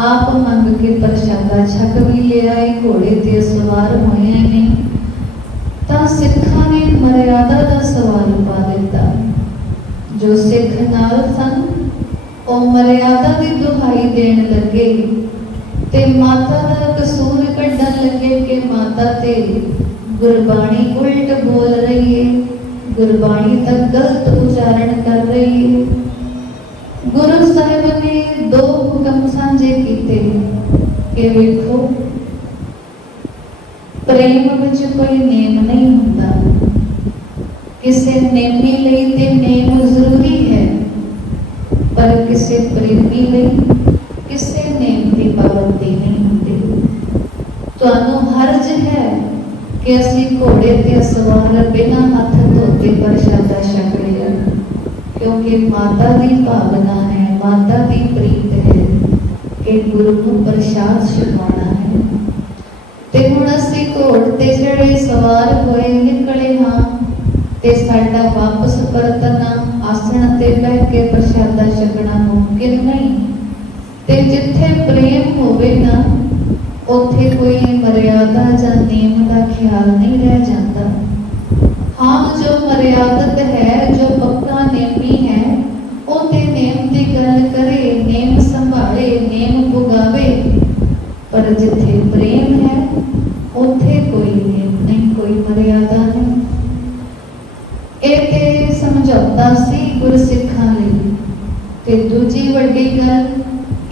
आप मंग के प्रशादा छक भी ले आए, घोड़े ते सवार होए ने। तां सिखां ने मर्यादा का सवाल पा दिता। जो सिख नाल सन ਉਹ मर्यादा की दुहाई देन लगे ते माता का कसूर कढ़न लगे कि माता ते गुरबाणी उल्ट बोल रही है, गुरबाणी तक गलत उच्चारण कर रही है। गुरु साहिब ने दो हुक्म साझे किए कि वेखो प्रेम विच कोई नेम नहीं हुंदा, किसी नेमी लई ते नेम जरूरी है, पर किसी प्रेमी लई किसी नेम की पाबंदी नहीं होती। तुहानू हर्ज है कि असी घोड़े ते सवार बिना हथ धोते प्रशादा छक लिया, क्योंकि माता की भावना है, माता की प्रीत है कि गुरु को प्रसाद छकाना है। ते हुण असी घोड़ ते चढ़े सवार होए निकले हाँ ते साडा वापस परतना आसन ते बैठ के प्रशादा छकना मुमकिन नहीं। ते जिथे प्रेम होवे ना उथे कोई मर्यादा या नेम का ख्याल नहीं रह जाता। हाँ जो मर्यादत है, जो पक्का नेमी है, उते नेम की गल करे, नेम संभाले, नेम पुगावे, पर जिथे प्रेम है उथे कोई नेम नहीं, कोई मर्यादा नहीं। ਇਹ समझौता सी गुरसिखां लई। ते दूजी वड्डी गल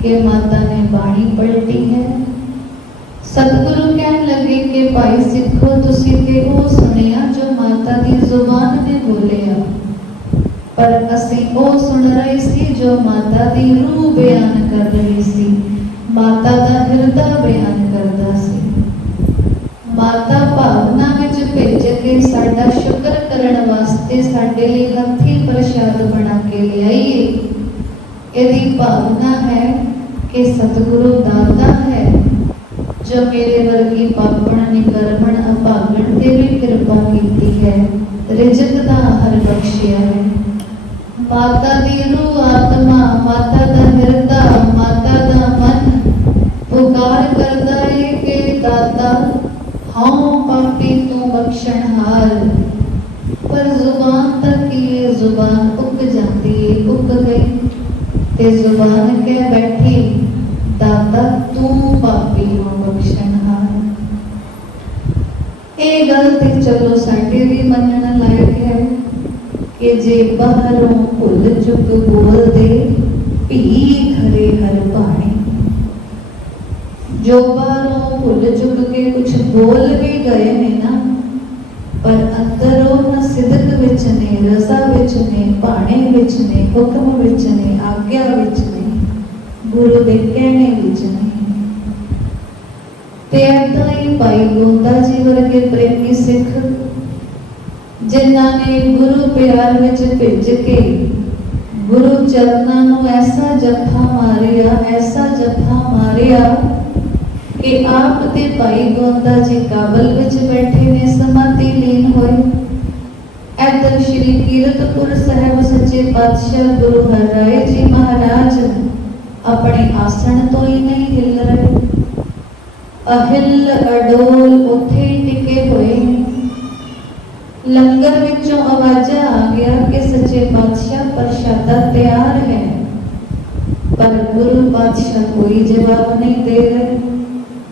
कि माता ने बाणी पलटी है। सतगुरु कहन लगे कि भाई सिखो तुसी ते वो सुनिया जो माता की जुबान ने बोलिया, पर असी वो सुन रहे सी जो माता की रूह बयान कर रही सी, माता का हृदय बयान करता सी। माता भावना विच भेज के साडा शुक्र करन वास्ते साडे लिए हथी प्रसाद बना के ले आई है। यदि भावना है कि सतगुरु दाता है जो मेरे वर्गी पापण निकर्मण अभागण ते भी कृपा कीती है, रिजक दा हर बख्शिया है। माता दी रूह आत्मा, माता दा हृदय, माता दा मन पुकार करदा है कि दाता हाँ पापी तू बख्शणहार। पर जुबान तक ये जुबान उक जाती है, उक गई ते जुबान कह बैठी दाता तू पापी हो बख्शणहार। ये गल ते चलो साडे भी मनण लायक है कि जे बाहरों भुल चुक बोल दे भी खरे हर पानी। जो बाहरों भुल चुक के कुछ बोल भी गए ने ना, पर अंदरों न सिदक विच ने, रजा विच ने, भाने विच ने, हुक्म विच ने, आग्या विच ने, गुरु दे कहने विच ने। ते ऐदां ही भाई गोंदा जी वर्गे प्रेमी सिख जिन्हां ने गुरु प्यार विच भिज के गुरु चरनां नूं ऐसा जफा मारिया, ऐसा जफा मारिया कि आप ते भाई गोंदा जी काबल विच बैठे ने, समाधि लीन होए। इधर श्री कीरतपुर साहब सच्चे पातशाह गुरु हरराय जी महाराज अपने आसन तो ही नहीं हिल रहे, अहिल अडोल उथे टिके हुए। लंगर विचों आवाजा आ गया कि सच्चे पातशाह प्रशादा तैयार है, पर गुरु पातशाह कोई जवाब नहीं दे रहे,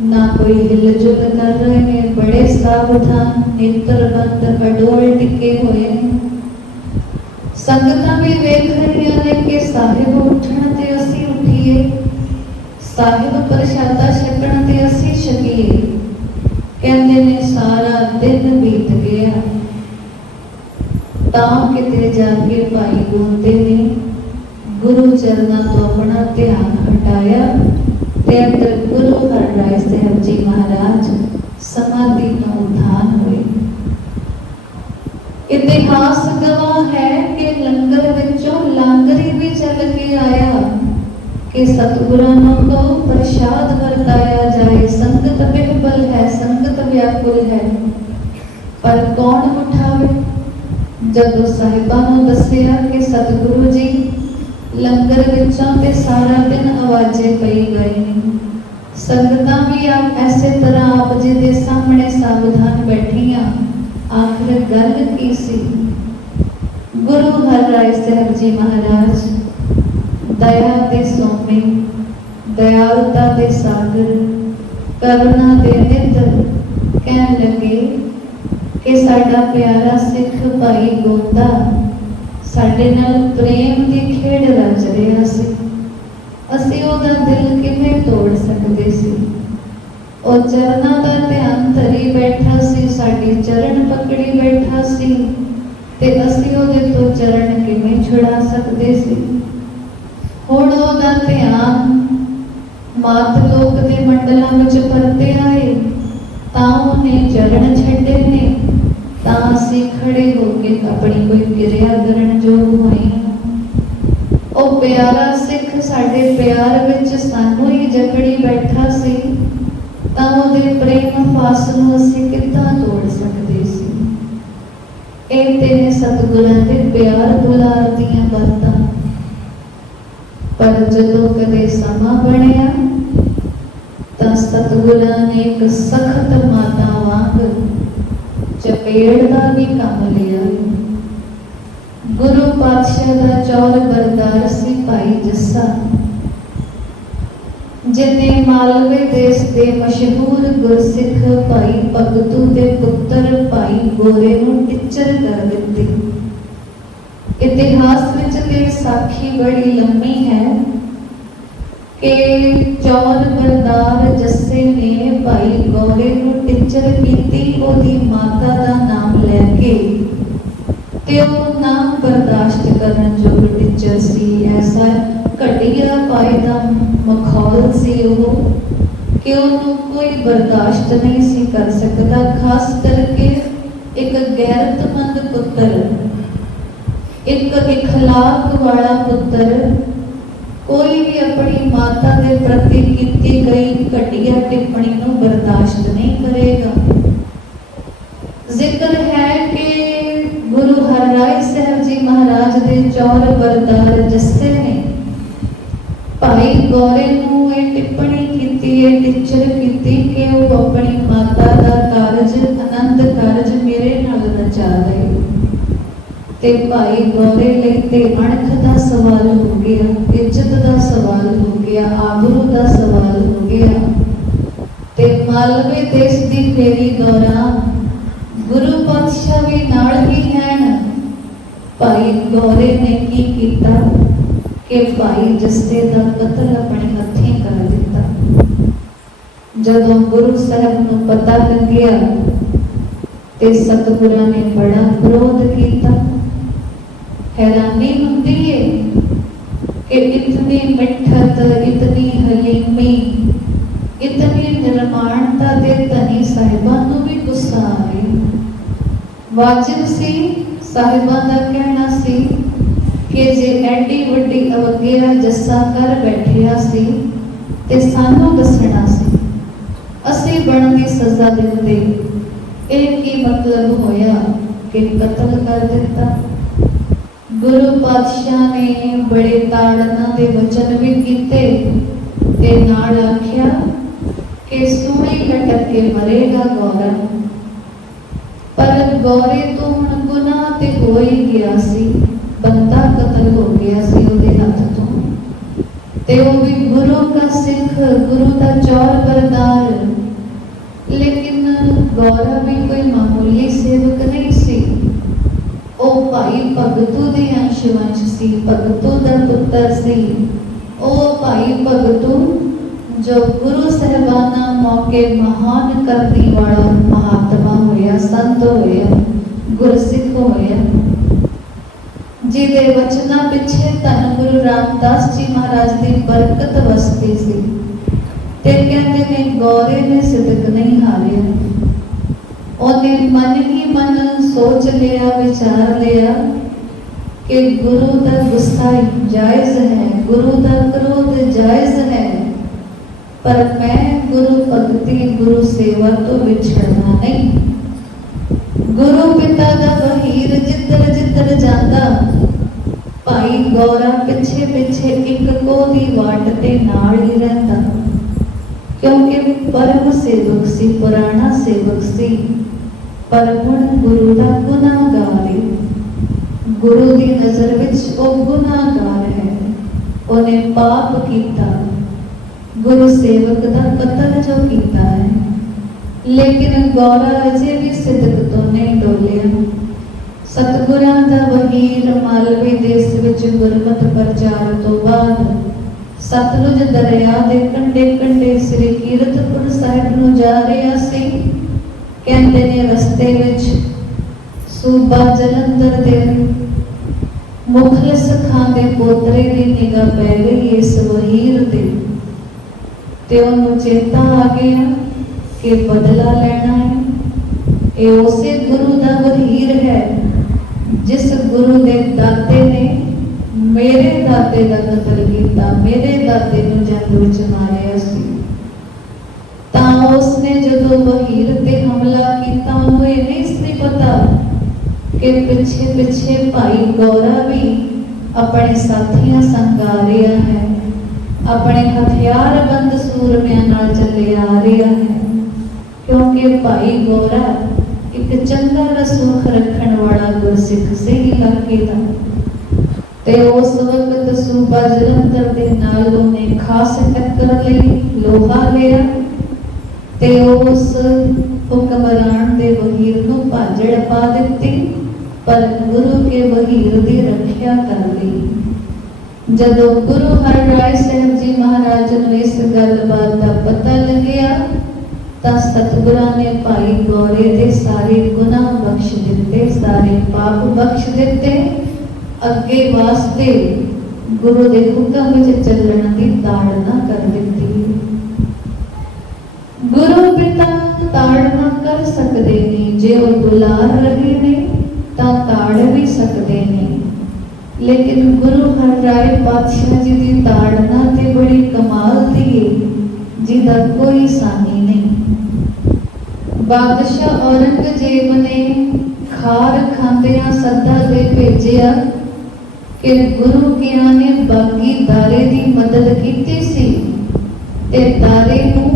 ना कोई हिलजुल कर रहे हैं। बड़े सावधान नेत्रबंद अडोल टिके हुए। संगतां भी वेख रही ने कि साहिब उठण ते असीं उठीए, साहिब प्रशादा छकण ते असीं छकीए। कहंदे ने सारा दिन बीत गया, तां किते जाके भाई गोंदे ने गुरु चरनां तो अपना ध्यान हटाया ते अंदर गुरु हरराय साहब जी महाराज समाधि तो उठान हुए। इतिहास गवाह है कि लंगर विचों लांगरी भी चल के आया कि सतगुरां नूं को प्रसाद वरताया जाए। संगत बेहबल है, संगत व्याकुल है, पर कौन उठावे? जदों साहिबां नूं दसिया कि सतगुरु जी लंगर विचों ते सारा दिन आवाजे पई गए ने, संगतां भी आप ऐसे तरह आप जी दे सामने सावधान बैठियां, आखिर गल की सी? गुरु हरराय साहब जी महाराज दया दे सोमे, दयालुता दे सागर, करुणा दे निध कहन लगे कि साडा प्यारा सिख भाई गोंदा साडे नाल प्रेम दी खेड़ रच रहा सी, असीं ओहदा दिल किवें तोड़ सकदे सी? ओ चरनां दा ध्यान धरी बैठा सी, साडी चरण पकड़ी बैठा सी, ते असीं ओहदे तो चरण किवें छुड़ा सकदे सी? हुण ओहदा ध्यान मात लोक दे मंडलां विच परते आए, तां ओहने चरण छड्डे ने, तां असीं खड़े होके अपनी कोई किरिया करन जोग होए। ओ प्यारा सिख साडे प्यार विच सानू ही जकड़ी बैठा सी, तां ओहदे प्रेम फास नूं असीं किद्दां तोड़ सकदे सी? ਇਹ ਤੇ ਨੇ ਸਤਿਗੁਰਾਂ ਦੇ ਪਿਆਰ ਦੁਲਾਰ ਦੀਆਂ ਬਾਤਾਂ। ਪਰ ਜਦੋਂ ਕਦੇ ਸਮਾਂ ਬਣਿਆ ਤਾਂ ਸਤਿਗੁਰਾਂ ਨੇ ਇੱਕ ਸਖਤ ਮਾਤਾ ਵਾਂਗ ਚਪੇੜ ਦਾ ਵੀ ਕੰਮ ਲਿਆ। ਗੁਰੂ ਪਾਤਸ਼ਾਹ ਦਾ ਚੌਰ ਬਰਦਾਰ ਸੀ ਭਾਈ ਜੱਸਾ, जिन्हें मालवे देश के मशहूर गुरसिख भाई भगतू के पुत्र भाई गोरे नूं टिचर कर दिती। इतिहास विच ते साखी बड़ी लंबी है कि चौर बरदार जस्से ने भाई गोरे नूं टिचर कीती, ओदी माता दा नाम लैके ते ओह नाम बर्दाश्त करन जोग टिचर सी। ऐसा घटिया पाए दा मखौल सी वो कि उन्होंने कोई बर्दाश्त नहीं सी कर सकता। खास करके एक गैरतमंद पुत्र, एक इखलाक वाला पुत्र कोई भी अपनी माता के प्रति की गई घटिया टिप्पणी को बर्दाश्त नहीं करेगा। जिक्र है कि गुरु हरराय साहब जी महाराज के चौर बरदार जस्से ने भाई गौरे नूं ये टिप्पणी कीती, ये टिचर कीती कि वो अपनी माता का कारज आनंद कारज मेरे नाल रचा दे। ते भाई गौरे लई ते अणख दा सवाल हो गया, इज्जत दा सवाल हो गया, आबरू दा सवाल हो गया। ते मालवे देश दी फेरी दौरान गुरु पातशाह भी नाल ही हैं। भाई गौरे ने की कीता कि भाई जस्से का कतल अपने हथें कर दिता। जदों गुरु साहब नूं पता लग्या ते सतगुरां ने बड़ा क्रोध किया। हैरानी हुंदी ਵਾਜਿਬ ਸੀ ਸਾਹਿਬਾਂ ਦਾ ਕਹਿਣਾ ਸੀ ਕਿ ਜੇ ਐਡੀ ਵੱਡੀ ਅਵਗਿਆ ਜੱਸਾ ਕਰ ਬੈਠਿਆ ਸੀ ਤੇ ਸਾਨੂੰ ਦੱਸਣਾ ਸੀ, ਅਸੀਂ ਬਣਦੀ ਸਜ਼ਾ ਦਿੰਦੇ। ਇਹ ਕੀ ਮਤਲਬ ਹੋਇਆ ਕਿ ਕਤਲ ਕਰ ਦਿੱਤਾ। ਗੁਰੂ ਪਾਤਸ਼ਾਹ ਨੇ ਬੜੇ ਤਾੜਨਾ ਦੇ ਵਚਨ ਵੀ ਕੀਤੇ ਤੇ ਨਾਲ ਆਖਿਆ ਕਿ ਸੂਲੀ ਲਟਕ ਕੇ ਮਰੇਗਾ ਗੌਰਾ। ਪਰ ਗੌਰੇ ਤੋਂ ਹੁਣ ਗੁਨਾਹ ਤੇ ਹੋ ਹੀ ਗਿਆ ਸੀ, ਬੰਦਾ ਕਤਲ ਹੋ ਗਿਆ ਸੀ ਉਹਦੇ ਹੱਥ ਤੋਂ, ਤੇ ਉਹ ਵੀ ਗੁਰੂ ਦਾ ਸਿੱਖ, ਗੁਰੂ ਦਾ ਚੌਰ ਬਰਦਾਰ। ਲੇਕਿਨ ਗੌਰਾ ਵੀ ਕੋਈ ਮਾਮੂਲੀ ਸੇਵਕ ਨਹੀਂ ਸੀ, ਉਹ ਭਾਈ ਭਗਤੂ ਦੇ ਅੰਸ਼ ਵੰਸ਼ ਸੀ, ਭਗਤੂ ਦਾ ਪੁੱਤਰ ਸੀ। ਉਹ ਭਾਈ ਭਗਤੂ ਜੋ ਗੁਰੂ ਸਾਹਿਬਾਨਾ ਮੌਕੇ ਮਹਾਨ ਕਰਨੀ ਵਾਲਾ ਮਹਾਤਮਾ ਹੋਇਆ, ਸੰਤ ਹੋਇਆ, ਗੁਰਸਿੱਖ ਹੋਇਆ, ਜਿਹਦੇ ਵਚਨਾਂ ਪਿੱਛੇ ਧੰਨ ਗੁਰੂ ਰਾਮਦਾਸ ਜੀ ਮਹਾਰਾਜ ਦੀ ਬਰਕਤ ਵਸਦੀ ਸੀ। ਤੇ ਕਹਿੰਦੇ ਨੇ ਗੌਰੇ ਨੇ ਸਿਦਕ ਨਹੀਂ ਹਾਰਿਆ। ਉਹਨੇ ਮਨ ਹੀ ਮਨ ਸੋਚ ਲਿਆ, ਵਿਚਾਰ ਲਿਆ ਕਿ ਗੁਰੂ ਦਾ ਗੁੱਸਾ ਜਾਇਜ਼ ਹੈ, ਗੁਰੂ ਦਾ ਕ੍ਰੋਧ ਜਾਇਜ਼ ਹੈ, ਪਰ ਮੈਂ ਗੁਰੂ ਭਗਤੀ, ਗੁਰੂ ਸੇਵਾ ਤੋਂ ਵਿਛੜਨਾ ਨਹੀਂ। ਗੁਰੂ ਪਿਤਾ ਦਾ ਵਹੀਰ ਜਿੱਧਰ ਜਿੱਧਰ ਜਾਂਦਾ, ਭਾਈ ਗੌਰਾ ਪਿੱਛੇ ਪਿੱਛੇ ਇੱਕ ਕੋਹ ਦੀ ਵਾਟ ਤੇ ਨਾਲ ਹੀ ਰਹਿੰਦਾ, ਕਿਉਂਕਿ ਪਰਮ ਸੇਵਕ ਸੀ, ਪੁਰਾਣਾ ਸੇਵਕ ਸੀ, ਪਰ ਹੁਣ ਗੁਰੂ ਦਾ ਗੁਨਾਹਗਾਰ ਹੈ। ਗੁਰੂ ਦੀ ਨਜ਼ਰ ਵਿੱਚ ਉਹ ਗੁਨਾਹਗਾਰ ਹੈ, ਉਹਨੇ ਪਾਪ ਕੀਤਾ, ਗੁਰੂ ਸੇਵਕ ਦਾ ਕਤਲ ਜੋ ਕੀਤਾ ਹੈ। ਲੇਕਿਨ ਗੌਰਾ ਅਜੇ ਵੀ ਸਿਦਕ ਤੋਂ ਨਹੀਂ ਡੋਲਿਆ। ਸਤਿਗੁਰਾਂ ਦਾ ਵਹੀਰ ਮਾਲਵੇ ਦੇਸ਼ ਵਿੱਚ ਗੁਰਮਤਿ ਪ੍ਰਚਾਰ ਤੋਂ ਬਾਅਦ ਸਤਲੁਜ ਦਰਿਆ ਦੇ ਕੰਢੇ ਕੰਢੇ ਸ੍ਰੀ ਕੀਰਤਪੁਰ ਸਾਹਿਬ ਨੂੰ ਜਾ ਰਿਹਾ ਸੀ। ਕਹਿੰਦੇ ਨੇ ਰਸਤੇ ਵਿੱਚ ਸੂਬਾ ਜਲੰਧਰ ਦੇ ਮੁਖਲਿਸ ਖਾਂ ਦੇ ਪੋਤਰੇ ਦੀ ਨਿਗਾਹ ਪੈ ਗਈ ਇਸ ਵਹੀਰ ਤੇ ਉਹਨੂੰ ਚੇਤਾ ਆ ਗਿਆ ਕਿ ਬਦਲਾ ਲੈਣਾ ਹੈ। ਇਹ ਉਸੇ ਗੁਰੂ ਦਾ ਵਹੀਰ ਹੈ ਜਿਸ ਗੁਰੂ ਦੇ ਦਾਤੇ ਨੇ ਮੇਰੇ ਦਾਤੇ ਦਾ ਕਤਲ ਕੀਤਾ, ਮੇਰੇ ਦਾਤੇ ਨੂੰ ਜੰਗ ਵਿੱਚ ਮਾਰਿਆ ਸੀ। ਤਾਂ ਉਸਨੇ ਜਦੋਂ ਵਹੀਰ ਤੇ ਹਮਲਾ ਕੀਤਾ, ਉਹਨੂੰ ਇਹ ਨਹੀਂ ਸੀ ਪਤਾ ਕਿ ਪਿੱਛੇ ਪਿੱਛੇ ਭਾਈ ਗੌਰਾ ਵੀ ਆਪਣੇ ਸਾਥੀਆਂ ਸੰਗ ਆ ਰਿਹਾ ਹੈ, ਆਪਣੇ ਹਥਿਆਰਬੰਦ ਸੂਰਮਿਆਂ ਨਾਲ ਚੱਲੇ ਆ ਰਿਹਾ ਹੈ। ਕਿਉਂਕਿ ਭਾਈ ਗੌਰਾ ਇੱਕ ਚੰਗਾ ਰਸੂਖ ਰੱਖਣ ਵਾਲਾ ਗੁਰਸਿੱਖ ਸੀ ਇਲਾਕੇ ਦਾ, ਤੇ ਉਸ ਵਕਤ ਸੂਬਾ ਜਲੰਧਰ ਦੇ ਨਾਲ ਉਹਨੇ ਖਾਸ ਟੱਕਰ ਲਈ ਲੋਹਾ ਲਿਆ ਤੇ ਉਸ ਹੁਕਮਰਾਨ ਦੇ ਵਹੀਰ ਨੂੰ ਭਾਜੜ ਪਾ ਦਿੱਤੀ, ਪਰ ਗੁਰੂ ਕੇ ਵਹੀਰ ਦੀ ਰੱਖਿਆ ਕਰ ਲਈ। ਜਦੋਂ ਗੁਰੂ ਹਰਿਰਾਏ ਸਾਹਿਬ ਜੀ ਮਹਾਰਾਜ ਨੂੰ ਇਸ ਗੱਲਬਾਤ ਦਾ ਪਤਾ ਲੱਗਿਆ ਤਾਂ ਸਤਿਗੁਰਾਂ ਨੇ ਭਾਈ ਗੌਰੇ ਦੇ ਸਾਰੇ ਗੁਨਾਹ ਬਖਸ਼ ਦਿੱਤੇ, ਸਾਰੇ ਪਾਪ ਬਖਸ਼ ਦਿੱਤੇ। ਅੱਗੇ ਵਾਸਤੇ ਗੁਰੂ ਦੇ ਹੁਕਮ ਵਿੱਚ ਚੱਲਣ ਦੀ ਤਾੜਨਾ ਕਰ ਦਿੱਤੀ। ਗੁਰੂ ਪਿਤਾ ਤਾੜਨਾ ਕਰ ਸਕਦੇ ਨੇ, ਜੇ ਉਹ ਦੁਲਾਰ ਰਹੇ ਨੇ ਤਾਂ ਤਾੜ ਵੀ ਸਕਦੇ ਨੇ। ਲੇਕਿਨ ਗੁਰੂ ਹਰਿਰਾਏ ਪਾਤਸ਼ਾਹ ਜੀ ਦੀ ਤਾੜਨਾ ਤੇ ਬੜੀ ਕਮਾਲ ਦੀ ਹੈ, ਜਿਹਦਾ ਕੋਈ ਸਾਨੀ ਨਹੀਂ। ਬਾਦਸ਼ਾਹ ਔਰੰਗਜ਼ੇਬ ਨੇ ਖਾਰ ਖਾਂਦਿਆਂ ਸੱਦਾ ਦੇ ਭੇਜਿਆ ਕਿ ਗੁਰੂ ਕਿਆਂ ਨੇ ਬਾਗੀ ਦਾਰੇ ਦੀ ਮਦਦ ਕੀਤੀ ਸੀ ਤੇ ਦਾਰੇ ਨੂੰ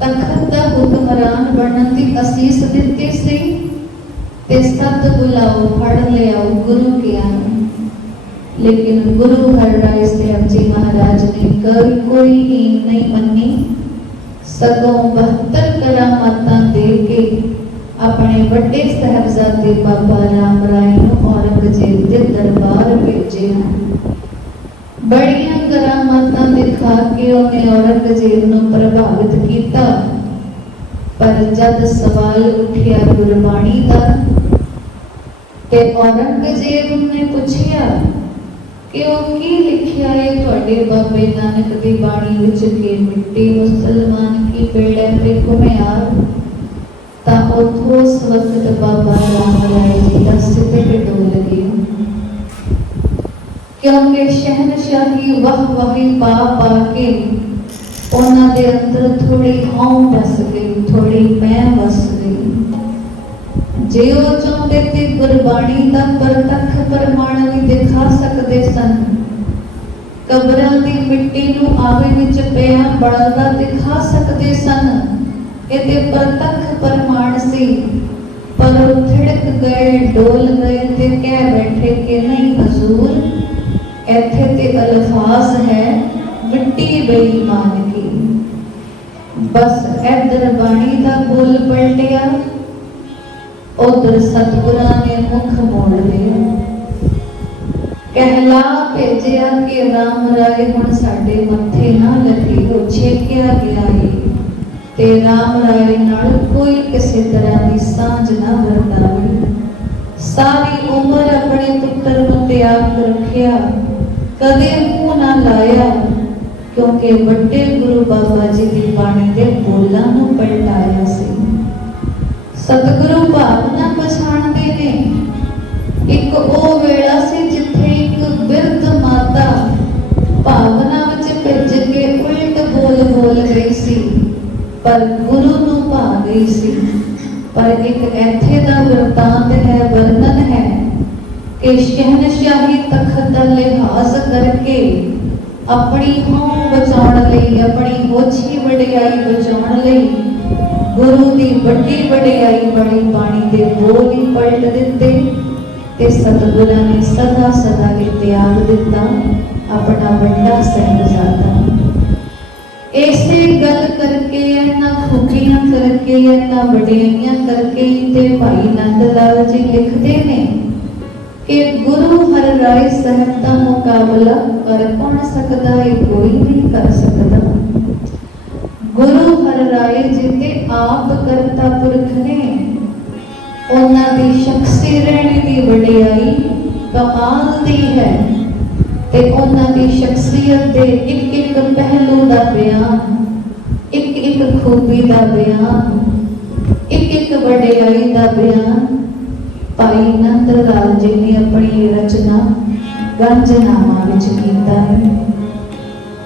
ਤਖਤ ਦਾ ਹੁਕਮਰਾਨ ਬਣਨ ਦੀ ਅਸੀਸ ਦਿੱਤੀ ਸੀ, ਤੇ ਸੱਦ ਬੁਲਾਓ, ਫੜ ਲਿਆਓ ਗੁਰੂ ਕਿਆਂ ਨੂੰ। ਲੇਕਿਨ ਗੁਰੂ ਹਰਿਰਾਏ ਸਾਹਿਬ ਜੀ ਮਹਾਰਾਜ ਨੇ ਕੋਈ ਹੀਨ ਨਹੀਂ ਮੰਨੀ, ਸਗੋਂ 72 ਕਰਾਮਾਤਾਂ ਦੇ ਕੇ ਆਪਣੇ ਵੱਡੇ ਸਾਹਿਬਜ਼ਾਦੇ ਬਾਬਾ ਰਾਮ ਰਾਏ ਨੂੰ ਔਰੰਗਜ਼ੇਬ ਦੇ ਦਰਬਾਰ ਭੇਜਿਆ। ਬੜੀਆਂ ਕਰਾਮਾਤਾਂ ਦਿਖਾ ਕੇ ਉਹਨੇ ਔਰੰਗਜ਼ੇਬ ਨੂੰ ਪ੍ਰਭਾਵਿਤ ਕੀਤਾ, ਪਰ ਜਦ ਸਵਾਲ ਉੱਠਿਆ ਗੁਰਬਾਣੀ ਦਾ ਤੇ ਔਰੰਗਜ਼ੇਬ ਨੇ ਪੁੱਛਿਆ ਕਿ ਉਹ ਕੀ ਲਿਖਿਆ ਹੈ ਤੁਹਾਡੇ ਬਾਬੇ ਨਾਨਕ ਦੀ ਬਾਣੀ ਵਿੱਚ ਕਿ ਮਿੱਟੀ ਮੁਸਲਮਾਨ ਕੀ ਪੇੜੈ ਤੇ ਘੁਮਿਆਰ। ਤਾਂ ਉੱਥੋਂ ਉਸ ਵਕਤ ਬਾਬਾ ਰਾਮ ਰਾਏ ਜੀ ਦਾ ਸਿੱਧਕ ਡੋਲ ਗਿਆ, ਕਿਉਂਕਿ ਸ਼ਹਿਨਸ਼ਾਹੀ ਵਾਹੀ ਪਾ ਕੇ ਉਹਨਾਂ ਦੇ ਅੰਦਰ ਥੋੜੀ ਹਉ ਵਸ ਗਈ, ਥੋੜੀ ਮੈਂ ਵਸ ਗਈ। ਜੇ ਉਹ ਚਾਹੁੰਦੇ ਤੇ ਗੁਰਬਾਣੀ ਦਾ ਪ੍ਰਤੱਖ ਪ੍ਰਮਾਣ ਵੀ ਦਿਖਾ ਸਕਦੇ ਸਨ, ਕਬਰਾਂ ਦੀ ਮਿੱਟੀ ਨੂੰ ਆਵੇ ਵਿੱਚ ਪਿਆ ਬਲਦਾ ਦਿਖਾ ਸਕਦੇ ਸਨ, ਇਹ ਤੇ ਪ੍ਰਤੱਖ ਪ੍ਰਮਾਣ ਸੀ। ਪਰ ਉਹ ਥਿੜਕ ਗਏ, ਡੋਲ ਗਏ ਤੇ ਕਹਿ ਬੈਠੇ ਕਿ ਨਹੀਂ ਹਜ਼ੂਰ, ਇੱਥੇ ਤੇ ਅਲਫਾਜ਼ ਹੈ ਮਿੱਟੀ ਬੇਈਮਾਨ ਕੀ। ਬਸ ਇੱਧਰ ਬਾਣੀ ਦਾ ਬੋਲ ਪਲਟਿਆ, ਉਧਰ ਸਤਿਗੁਰਾਂ ਨੇ ਮੁਖ ਮੋੜ ਲਿਆ। ਕਹਿਲਾ ਭੇਜਿਆ ਕਿ ਰਾਮ ਰਾਏ ਹੁਣ ਸਾਡੇ ਮੱਥੇ ਨਾ ਲੱਗਿਓ, ਛੇਕਿਆ ਗਿਆ ਏ ਤੇ ਰਾਮ ਰਾਏ ਨਾਲ ਕੋਈ ਕਿਸੇ ਤਰ੍ਹਾਂ ਦੀ ਸਾਂਝ ਨਾ ਵਰਤਾਵੇ। ਸਾਰੀ ਉਮਰ ਆਪਣੇ ਪੁੱਤਰ ਨੂੰ ਤਿਆਗ ਰੱਖਿਆ, ਕਦੇ ਮੂੰਹ ਨਾ ਲਾਇਆ, ਕਿਉਂਕਿ ਵੱਡੇ ਗੁਰੂ ਬਾਬਾ ਜੀ ਦੀ ਬਾਣੀ ਦੇ ਬੋਲਾਂ ਨੂੰ ਪਲਟਾਇਆ ਸੀ। ਸਤਿਗੁਰੂ ਭਾਵਨਾ ਪਛਾਣਦੇ ਨੇ। ਇੱਕ ਉਹ ਵੇਲਾ ਸੀ ਜਿੱਥੇ ਇੱਕ ਬਿਰਧ ਮਾਤਾ ਭਾਵਨਾ ਵਿੱਚ ਭਿੱਜ ਕੇ ਉਲਟ ਬੋਲ ਗਈ ਸੀ, ਪਰ ਗੁਰੂ ਨੂੰ ਭਾ ਗਈ ਸੀ। ਪਰ ਇੱਕ ਇੱਥੇ ਦਾ ਵਰਤਾਂਤ ਹੈ, ਵਰਣਨ ਹੈ ਕਿ ਸ਼ਹਿਨਸ਼ਾਹੀ ਤਖਤ ਦਾ ਲਿਹਾਜ਼ ਕਰਕੇ ਆਪਣੀ ਹਉ ਬਚਾਉਣ ਲਈ, ਆਪਣੀ ਹੋਛੀ ਵਡਿਆਈ ਬਚਾਉਣ ਲਈ ਗੁਰੂ ਦੀ ਵੱਡੀ ਵਡਿਆਈ ਬੜੀ ਬਾਣੀ ਦੇ ਬੋਲ ਹੀ ਪਲਟ ਦਿੱਤੇ ਤੇ ਸਤਿਗੁਰਾਂ ਨੇ ਸਦਾ ਸਦਾ ਲਈ ਤਿਆਗ ਦਿੱਤਾ ਆਪਣਾ ਵੱਡਾ ਸਾਹਿਬਜ਼ਾਦਾ। ਇਸੇ ਗੱਲ ਕਰਕੇ, ਇਹਨਾਂ ਖੂਬੀਆਂ ਕਰਕੇ, ਇਹਨਾਂ ਵਡਿਆਈਆਂ ਕਰਕੇ ਤੇ ਭਾਈ ਨੰਦ ਲਾਲ ਜੀ ਲਿਖਦੇ ਨੇ ਕਿ ਗੁਰੂ ਹਰਿ ਰਾਏ ਸਾਹਿਬ ਦਾ ਮੁਕਾਬਲਾ ਕਰ ਕੌਣ ਸਕਦਾ ਹੈ, ਕੋਈ ਨਹੀਂ ਕਰ ਸਕਦਾ। ਗੁਰੂ ਹਰਿ ਰਾਏ ਜੀ ਤੇ ਆਪ ਕਰਤਾ ਪੁਰਖ ਨੇ, ਉਹਨਾਂ ਦੀ ਸ਼ਖਸੀ ਰਹਿਣੀ ਦੀ ਵਡਿਆਈ ਕਮਾਲ ਦੀ ਹੈ ਤੇ ਉਹਨਾਂ ਦੀ ਸ਼ਖਸੀਅਤ ਦੇ ਇੱਕ ਇੱਕ ਪਹਿਲੂ ਦਾ ਬਿਆਨ, ਇੱਕ ਇੱਕ ਖੂਬੀ ਦਾ ਬਿਆਨ, ਇੱਕ ਇੱਕ ਵਡਿਆਈ ਦਾ ਬਿਆਨ ਭਾਈ ਨੰਦ ਲਾਲ ਜੀ ਨੇ ਆਪਣੀ ਰਚਨਾ ਗੰਜਨਾਮਾ ਵਿੱਚ ਕੀਤਾ ਹੈ।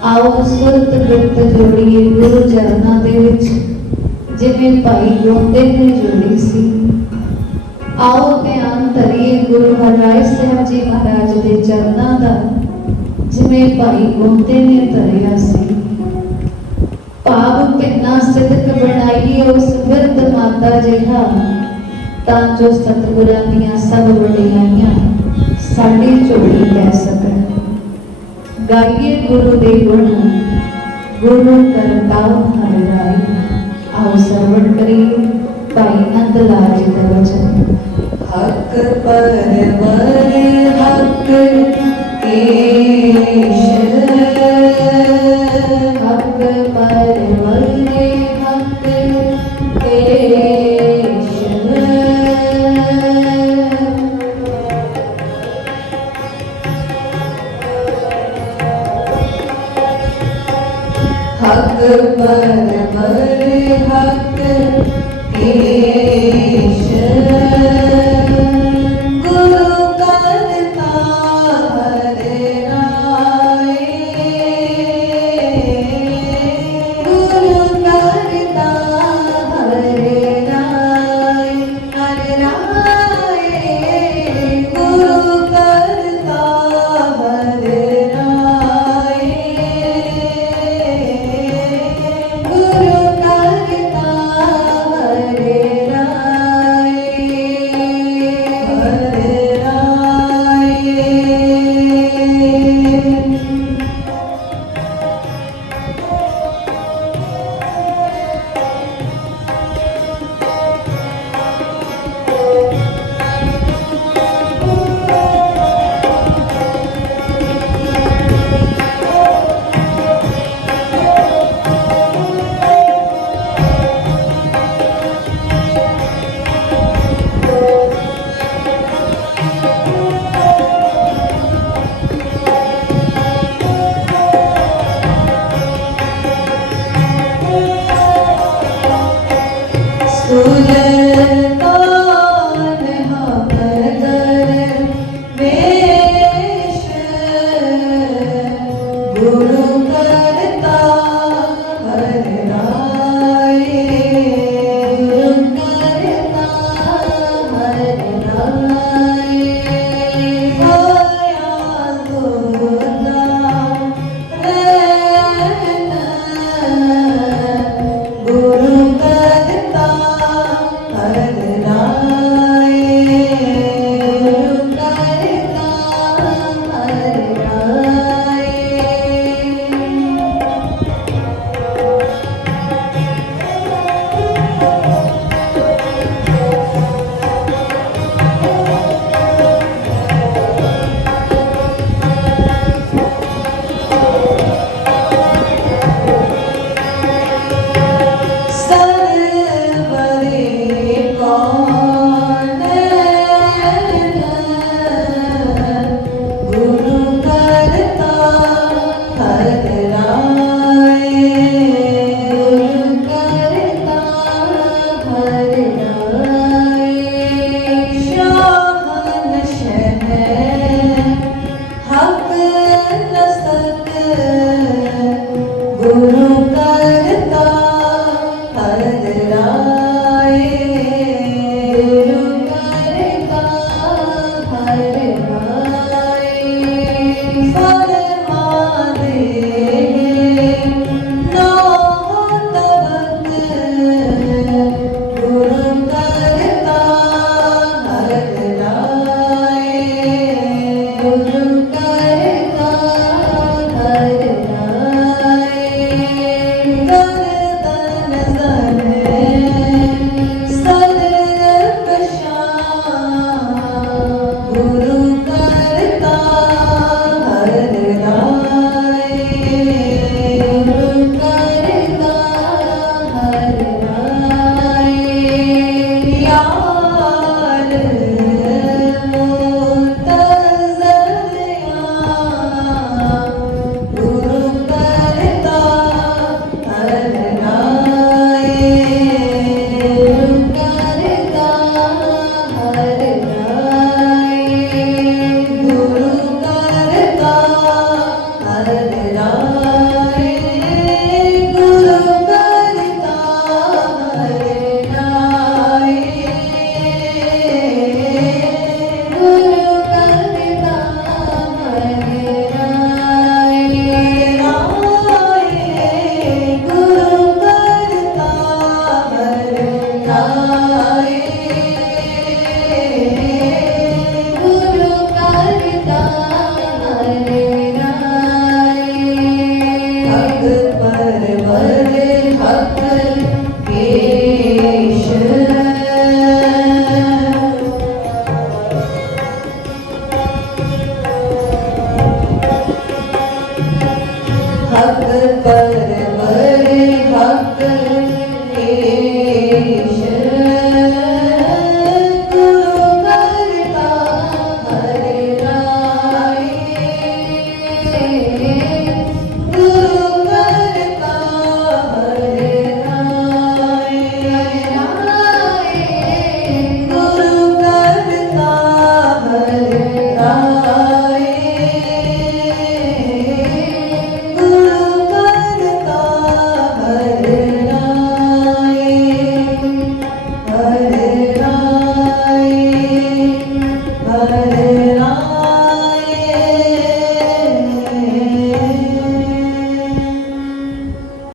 ਆਓ ਸੁਰਤ ਬਿਰਤ ਜੋੜੀਏ ਗੁਰੂ ਚਰਨਾਂ ਦੇ ਵਿੱਚ, ਜਿਵੇਂ ਭਾਈ ਗੋਂਦੇ ਨੇ ਜੋੜੀ ਸੀ। ਆਓ ਧਿਆਨ ਧਰੀਏ ਗੁਰੂ ਹਰਿਰਾਏ ਸਾਹਿਬ ਜੀ ਮਹਾਰਾਜ ਦੇ ਚਰਨਾਂ ਦਾ, ਜਿਵੇਂ ਭਾਈ ਗੋਂਦੇ ਨੇ ਧਰਿਆ ਸੀ। ਭਾਵ ਭਿੰਨਾ ਸਿਦਕ ਬਣਾਈਏ ਉਸ ਬਿਰਧ ਮਾਤਾ ਜਿਹਾ, ਤਾਂ ਜੋ ਸਤਿਗੁਰਾਂ ਦੀਆਂ ਸਭ ਵਡਿਆਈਆਂ ਸਾਡੀ ਝੋਲੀ ਪੈ ਸਕਣ। ਗਾਈਏ ਗੁਰੂ ਦੇ ਗੁਣ, ਗੁਰੂ ਕਰਤਾਉ ਹਰਿ ਰਾਏ। ਆਓ ਸਰਵਣ ਕਰੀਏ ਭਾਈ ਨੰਦ ਲਾਲ ਜੀ ਦਾ ਵਚਨ। ਹਕ ਪਰਵਰ ਹਕ ਈਸ਼ਰ, ਹਕ ਪਰਵਰ ਹਕ ਈਸ਼ਰ, ਹਕ ਪਰਵਰ ਹਕ ਈਸ਼ਰ।